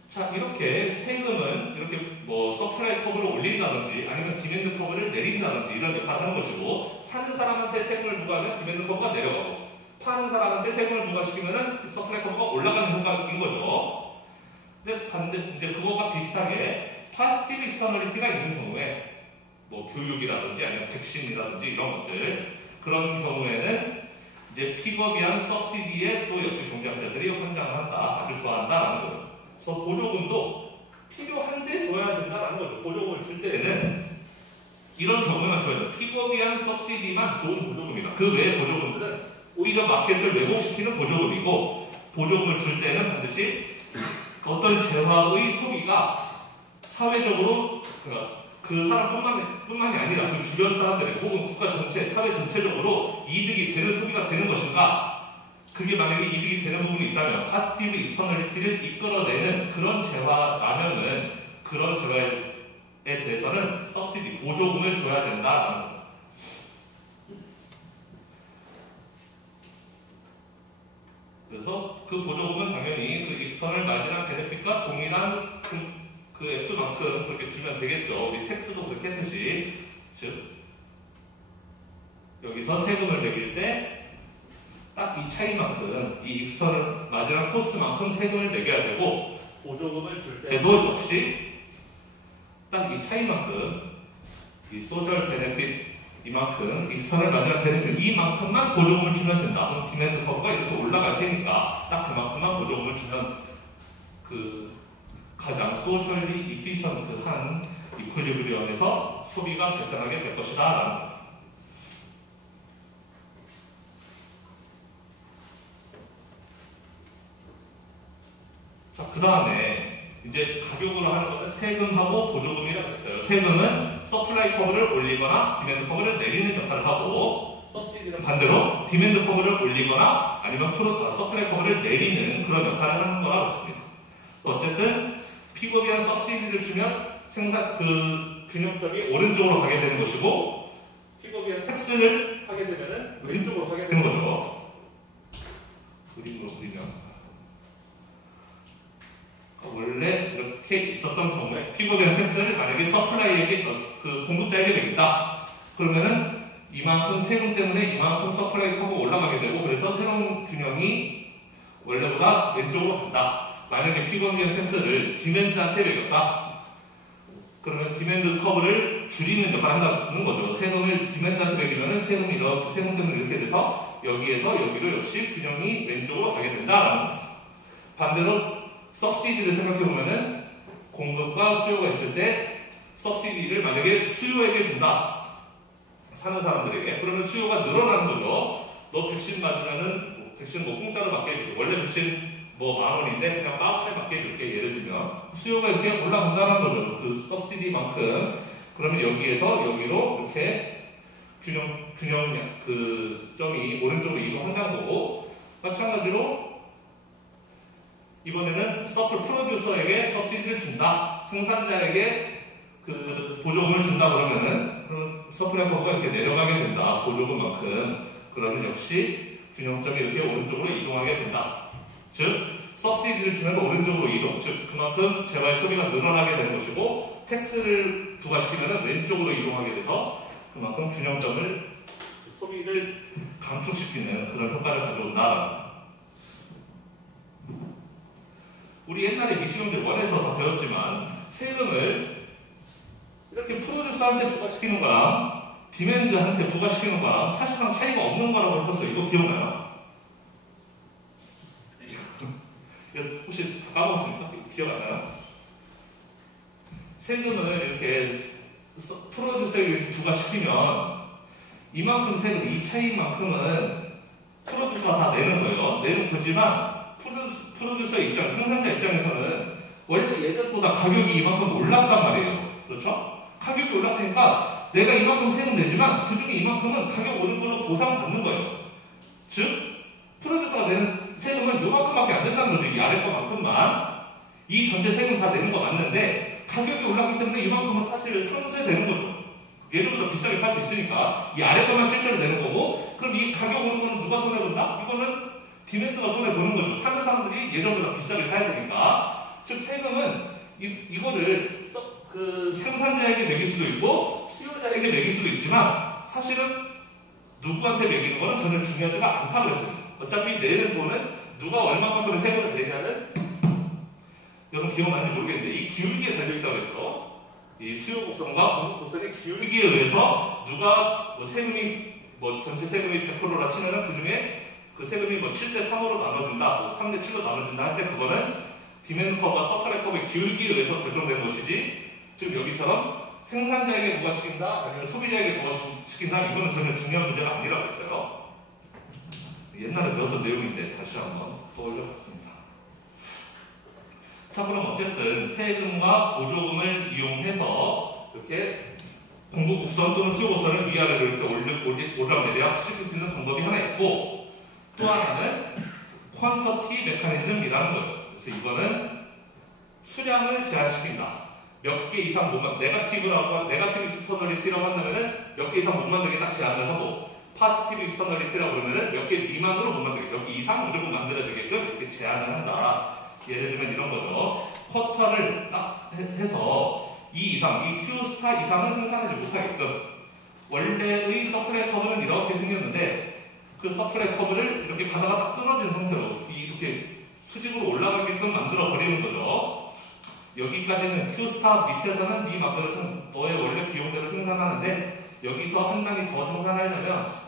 자, 이렇게 세금은 이렇게 뭐 서플라이 커브를 올린다든지 아니면 디맨드 커브를 내린다든지 이런 역할을 하는 것이고, 사는 사람한테 세금을 부과하면 디맨드 커브가 내려가고, 파는 사람한테 세금을 부과시키면은 서플라이 커브가 올라가는 효과인 거죠. 근데 이제 그거가 비슷하게 파지티브 익스터널리티가 있는 경우에 뭐 교육이라든지 아니면 백신이라든지 이런 것들, 그런 경우에는 이제 픽업이한 석시디에 또 역시 경제학자들이 환장을 한다, 아주 좋아한다라는 거예요. 그래서 보조금도 필요한데 줘야 된다라는 거죠. 보조금을 줄 때에는 이런 경우만 줘야 돼요. 픽업이한 석시디만 좋은 보조금이다. 그 외의 보조금들은 오히려 마켓을 왜곡시키는 보조금이고, 보조금을 줄 때는 반드시 어떤 재화의 소비가 사회적으로 그 사람뿐만이 아니라 그 주변 사람들의 혹은 국가 전체, 사회 전체적으로 이득이 되는 소비가 되는 것인가, 그게 만약에 이득이 되는 부분이 있다면 파지티브 익스터널리티를 이끌어내는 그런 재화라면은 그런 재화에 대해서는 서브시디, 보조금을 줘야 된다라는 거예요. 그래서 그 보조금은 당연히 그 익스터널 마지막 베네핏과 동일한 그 액수만큼 그렇게 주면 되겠죠. 우리 텍스도 그렇게 했듯이. 즉, 여기서 세금을 매길 때 딱 이 차이만큼, 이 익스터널 마지막 코스만큼 세금을 매겨야 되고, 보조금을 줄 때도 역시 딱 이 차이만큼, 이 소셜 베네핏 이만큼, 익스터널 마지막 베네핏 이만큼만 보조금을 주면 된다. 그럼 디맨드 커브가 이렇게 올라갈 테니까 딱 그만큼만 보조금을 주면 그 가장 소셜리 이피션트한 이퀄리브리엄에서 소비가 발생하게 될 것이다 라는 거예요. 자, 그 다음에 이제 가격으로 하는 것은 세금하고 보조금이라고 했어요. 세금은 서플라이 커브를 올리거나 디맨드 커브를 내리는 역할을 하고, 서브시디는 반대로 디맨드 커브를 올리거나 아니면 서플라이 커브를 내리는 그런 역할을 하는 거라고 했습니다. 어쨌든 픽업이랑 서브시디를 주면 생산 그 균형점이 오른쪽으로 가게 되는 것이고, 픽업이랑 텍스를 하게 되면은 왼쪽으로 가게 되는 거죠. 그림으로 그리면 원래 이렇게 있었던 경우에 픽업이랑 텍스를 만약에 서플라이에게 그 공급자에게 매긴다. 그러면은 이만큼 세금 때문에 이만큼 서플라이 커브가 올라가게 되고, 그래서 새로운 균형이 원래보다 왼쪽으로 간다. 만약에 픽업이랑 텍스를 디맨드한테 매겼다. 그러면 디맨드 커브를 줄이는 역할을 한다는 거죠. 세금을 디맨드한테 매기면은 세금이 이렇게, 세금 때문에 이렇게 돼서 여기에서 여기로 역시 균형이 왼쪽으로 가게 된다라는 겁니다. 반대로 서브시디를 생각해보면은 공급과 수요가 있을 때 서브시디를 만약에 수요에게 준다. 사는 사람들에게. 그러면 수요가 늘어나는 거죠. 너 백신 맞으면은 백신 뭐 공짜로 맞게 해줄게. 원래 백신 뭐 10,000원인데 그냥 10,000원에 맞게 해줄게. 예를 들면 수요가 이렇게 올라간다는 거죠. 그 서브시디만큼. 그러면 여기에서 여기로 이렇게 균형 그 점이 오른쪽으로 이동한다는 거고, 마찬가지로 이번에는 서플 프로듀서에게 서브시디를 준다. 생산자에게 그 보조금을 준다 그러면은 그럼 서플라이 커브가 이렇게 내려가게 된다. 보조금만큼. 그러면 역시 균형점이 이렇게 오른쪽으로 이동하게 된다. 즉 서브시디를 주면 오른쪽으로 이동. 즉 그만큼 재화의 소비가 늘어나게 되는 것이고, 텍스를 부과시키면 왼쪽으로 이동하게 돼서 그만큼 균형점을, 소비를 감축시키는 그런 효과를 가져온다. 우리 옛날에 미시경제 1에서 다 배웠지만 세금을 이렇게 프로듀서한테 부과시키는 거랑 디맨드한테 부과시키는 거랑 사실상 차이가 없는 거라고 했었어요. 이거 기억나요? 혹시 까먹었습니까? 기억 안 나요? 세금을 이렇게 프로듀서에게 부과시키면 이만큼 세금, 이 차이만큼은 프로듀서가 다 내는 거예요. 내는 거지만 프로듀서 입장, 생산자 입장에서는 원래 예전보다 가격이 이만큼 올랐단 말이에요. 그렇죠? 가격이 올랐으니까 내가 이만큼 세금 내지만 그 중에 이만큼은 가격 오른 걸로 보상받는 거예요. 즉 프로듀서가 내는 세금은 요만큼밖에 안 된다는 거죠. 이 아래 거만큼만. 이 전체 세금 다 내는 거 맞는데 가격이 올랐기 때문에 이만큼은 사실 상쇄되는 거죠. 예전보다 비싸게 팔 수 있으니까 이 아래 거만 실제로 내는 거고, 그럼 이 가격 오른 거는 누가 손해본다? 이거는 디맨드가 손해보는 거죠. 사는 사람들이 예전보다 비싸게 사야 되니까. 즉 세금은 이거를 그 생산자에게 매길 수도 있고 수요자에게 매길 수도 있지만, 사실은 누구한테 매기는 거는 전혀 중요하지가 않다 그랬습니다. 어차피 내는 돈은 누가 얼마만큼의 세금을 내냐는, 여러분 기억나는지 모르겠는데 이 기울기에 달려있다고 했죠. 이 수요 곡선과 공급 곡선의 기울기에 의해서 누가 뭐 세금이 뭐 전체 세금이 100%라 치면은 그 중에 그 세금이 뭐 7대 3으로 나눠진다, 뭐 3대 7로 나눠진다 할 때 그거는 디맨드 커브와 서플라이 커브의 기울기에 의해서 결정된 것이지, 지금 여기처럼 생산자에게 부과시킨다 아니면 소비자에게 부과시킨다 이거는 전혀 중요한 문제가 아니라고 했어요. 옛날에 배웠던 내용인데 다시 한번 떠올려봤습니다. 자, 그럼 어쨌든 세금과 보조금을 이용해서 이렇게 공급곡선 또는 수요곡선을 위아래로 이렇게 오르락내리락 시킬 수 있는 방법이 하나 있고, 또 하나는 퀀터티 메커니즘이라는 거예요. 그래서 이거는 수량을 제한시킨다. 몇 개 이상 못 만들, 네가티브 익스터널리티라고 한다면은 몇 개 이상 못 만들게 딱 제한을 하고, 파지티브 익스터널리티라고 그러면은 몇 개 미만으로 못 만들게, 몇 개 이상 무조건 만들어야 되게끔 이렇게 제한을 한다. 예를 들면 이런 거죠. 쿼터를 딱 해서 이 이상, 이 Q 스타 이상은 생산하지 못하게끔, 원래의 서플라이 커브는 이렇게 생겼는데 그 서플라이 커브를 이렇게 가다가 딱 끊어진 상태로 이렇게 수직으로 올라가게끔 만들어 버리는 거죠. 여기까지는 Q 스타 밑에서는 네 맘대로 너의 원래 비용대로 생산하는데, 여기서 한 단위 더 생산하려면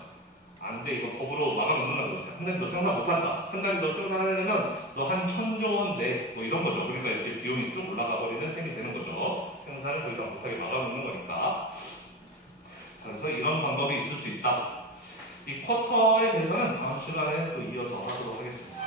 안 돼, 이거 법으로 막아놓는다고 했어요. 한 단위 더 생산 못한다. 한 단위 더 생산하려면 너 한 1,000조 내, 뭐 이런 거죠. 그러니까 이렇게 비용이 쭉 올라가 버리는 셈이 되는 거죠. 생산을 더 이상 못하게 막아놓는 거니까. 자, 그래서 이런 방법이 있을 수 있다. 이 쿼터에 대해서는 다음 시간에 또 이어서 하도록 하겠습니다.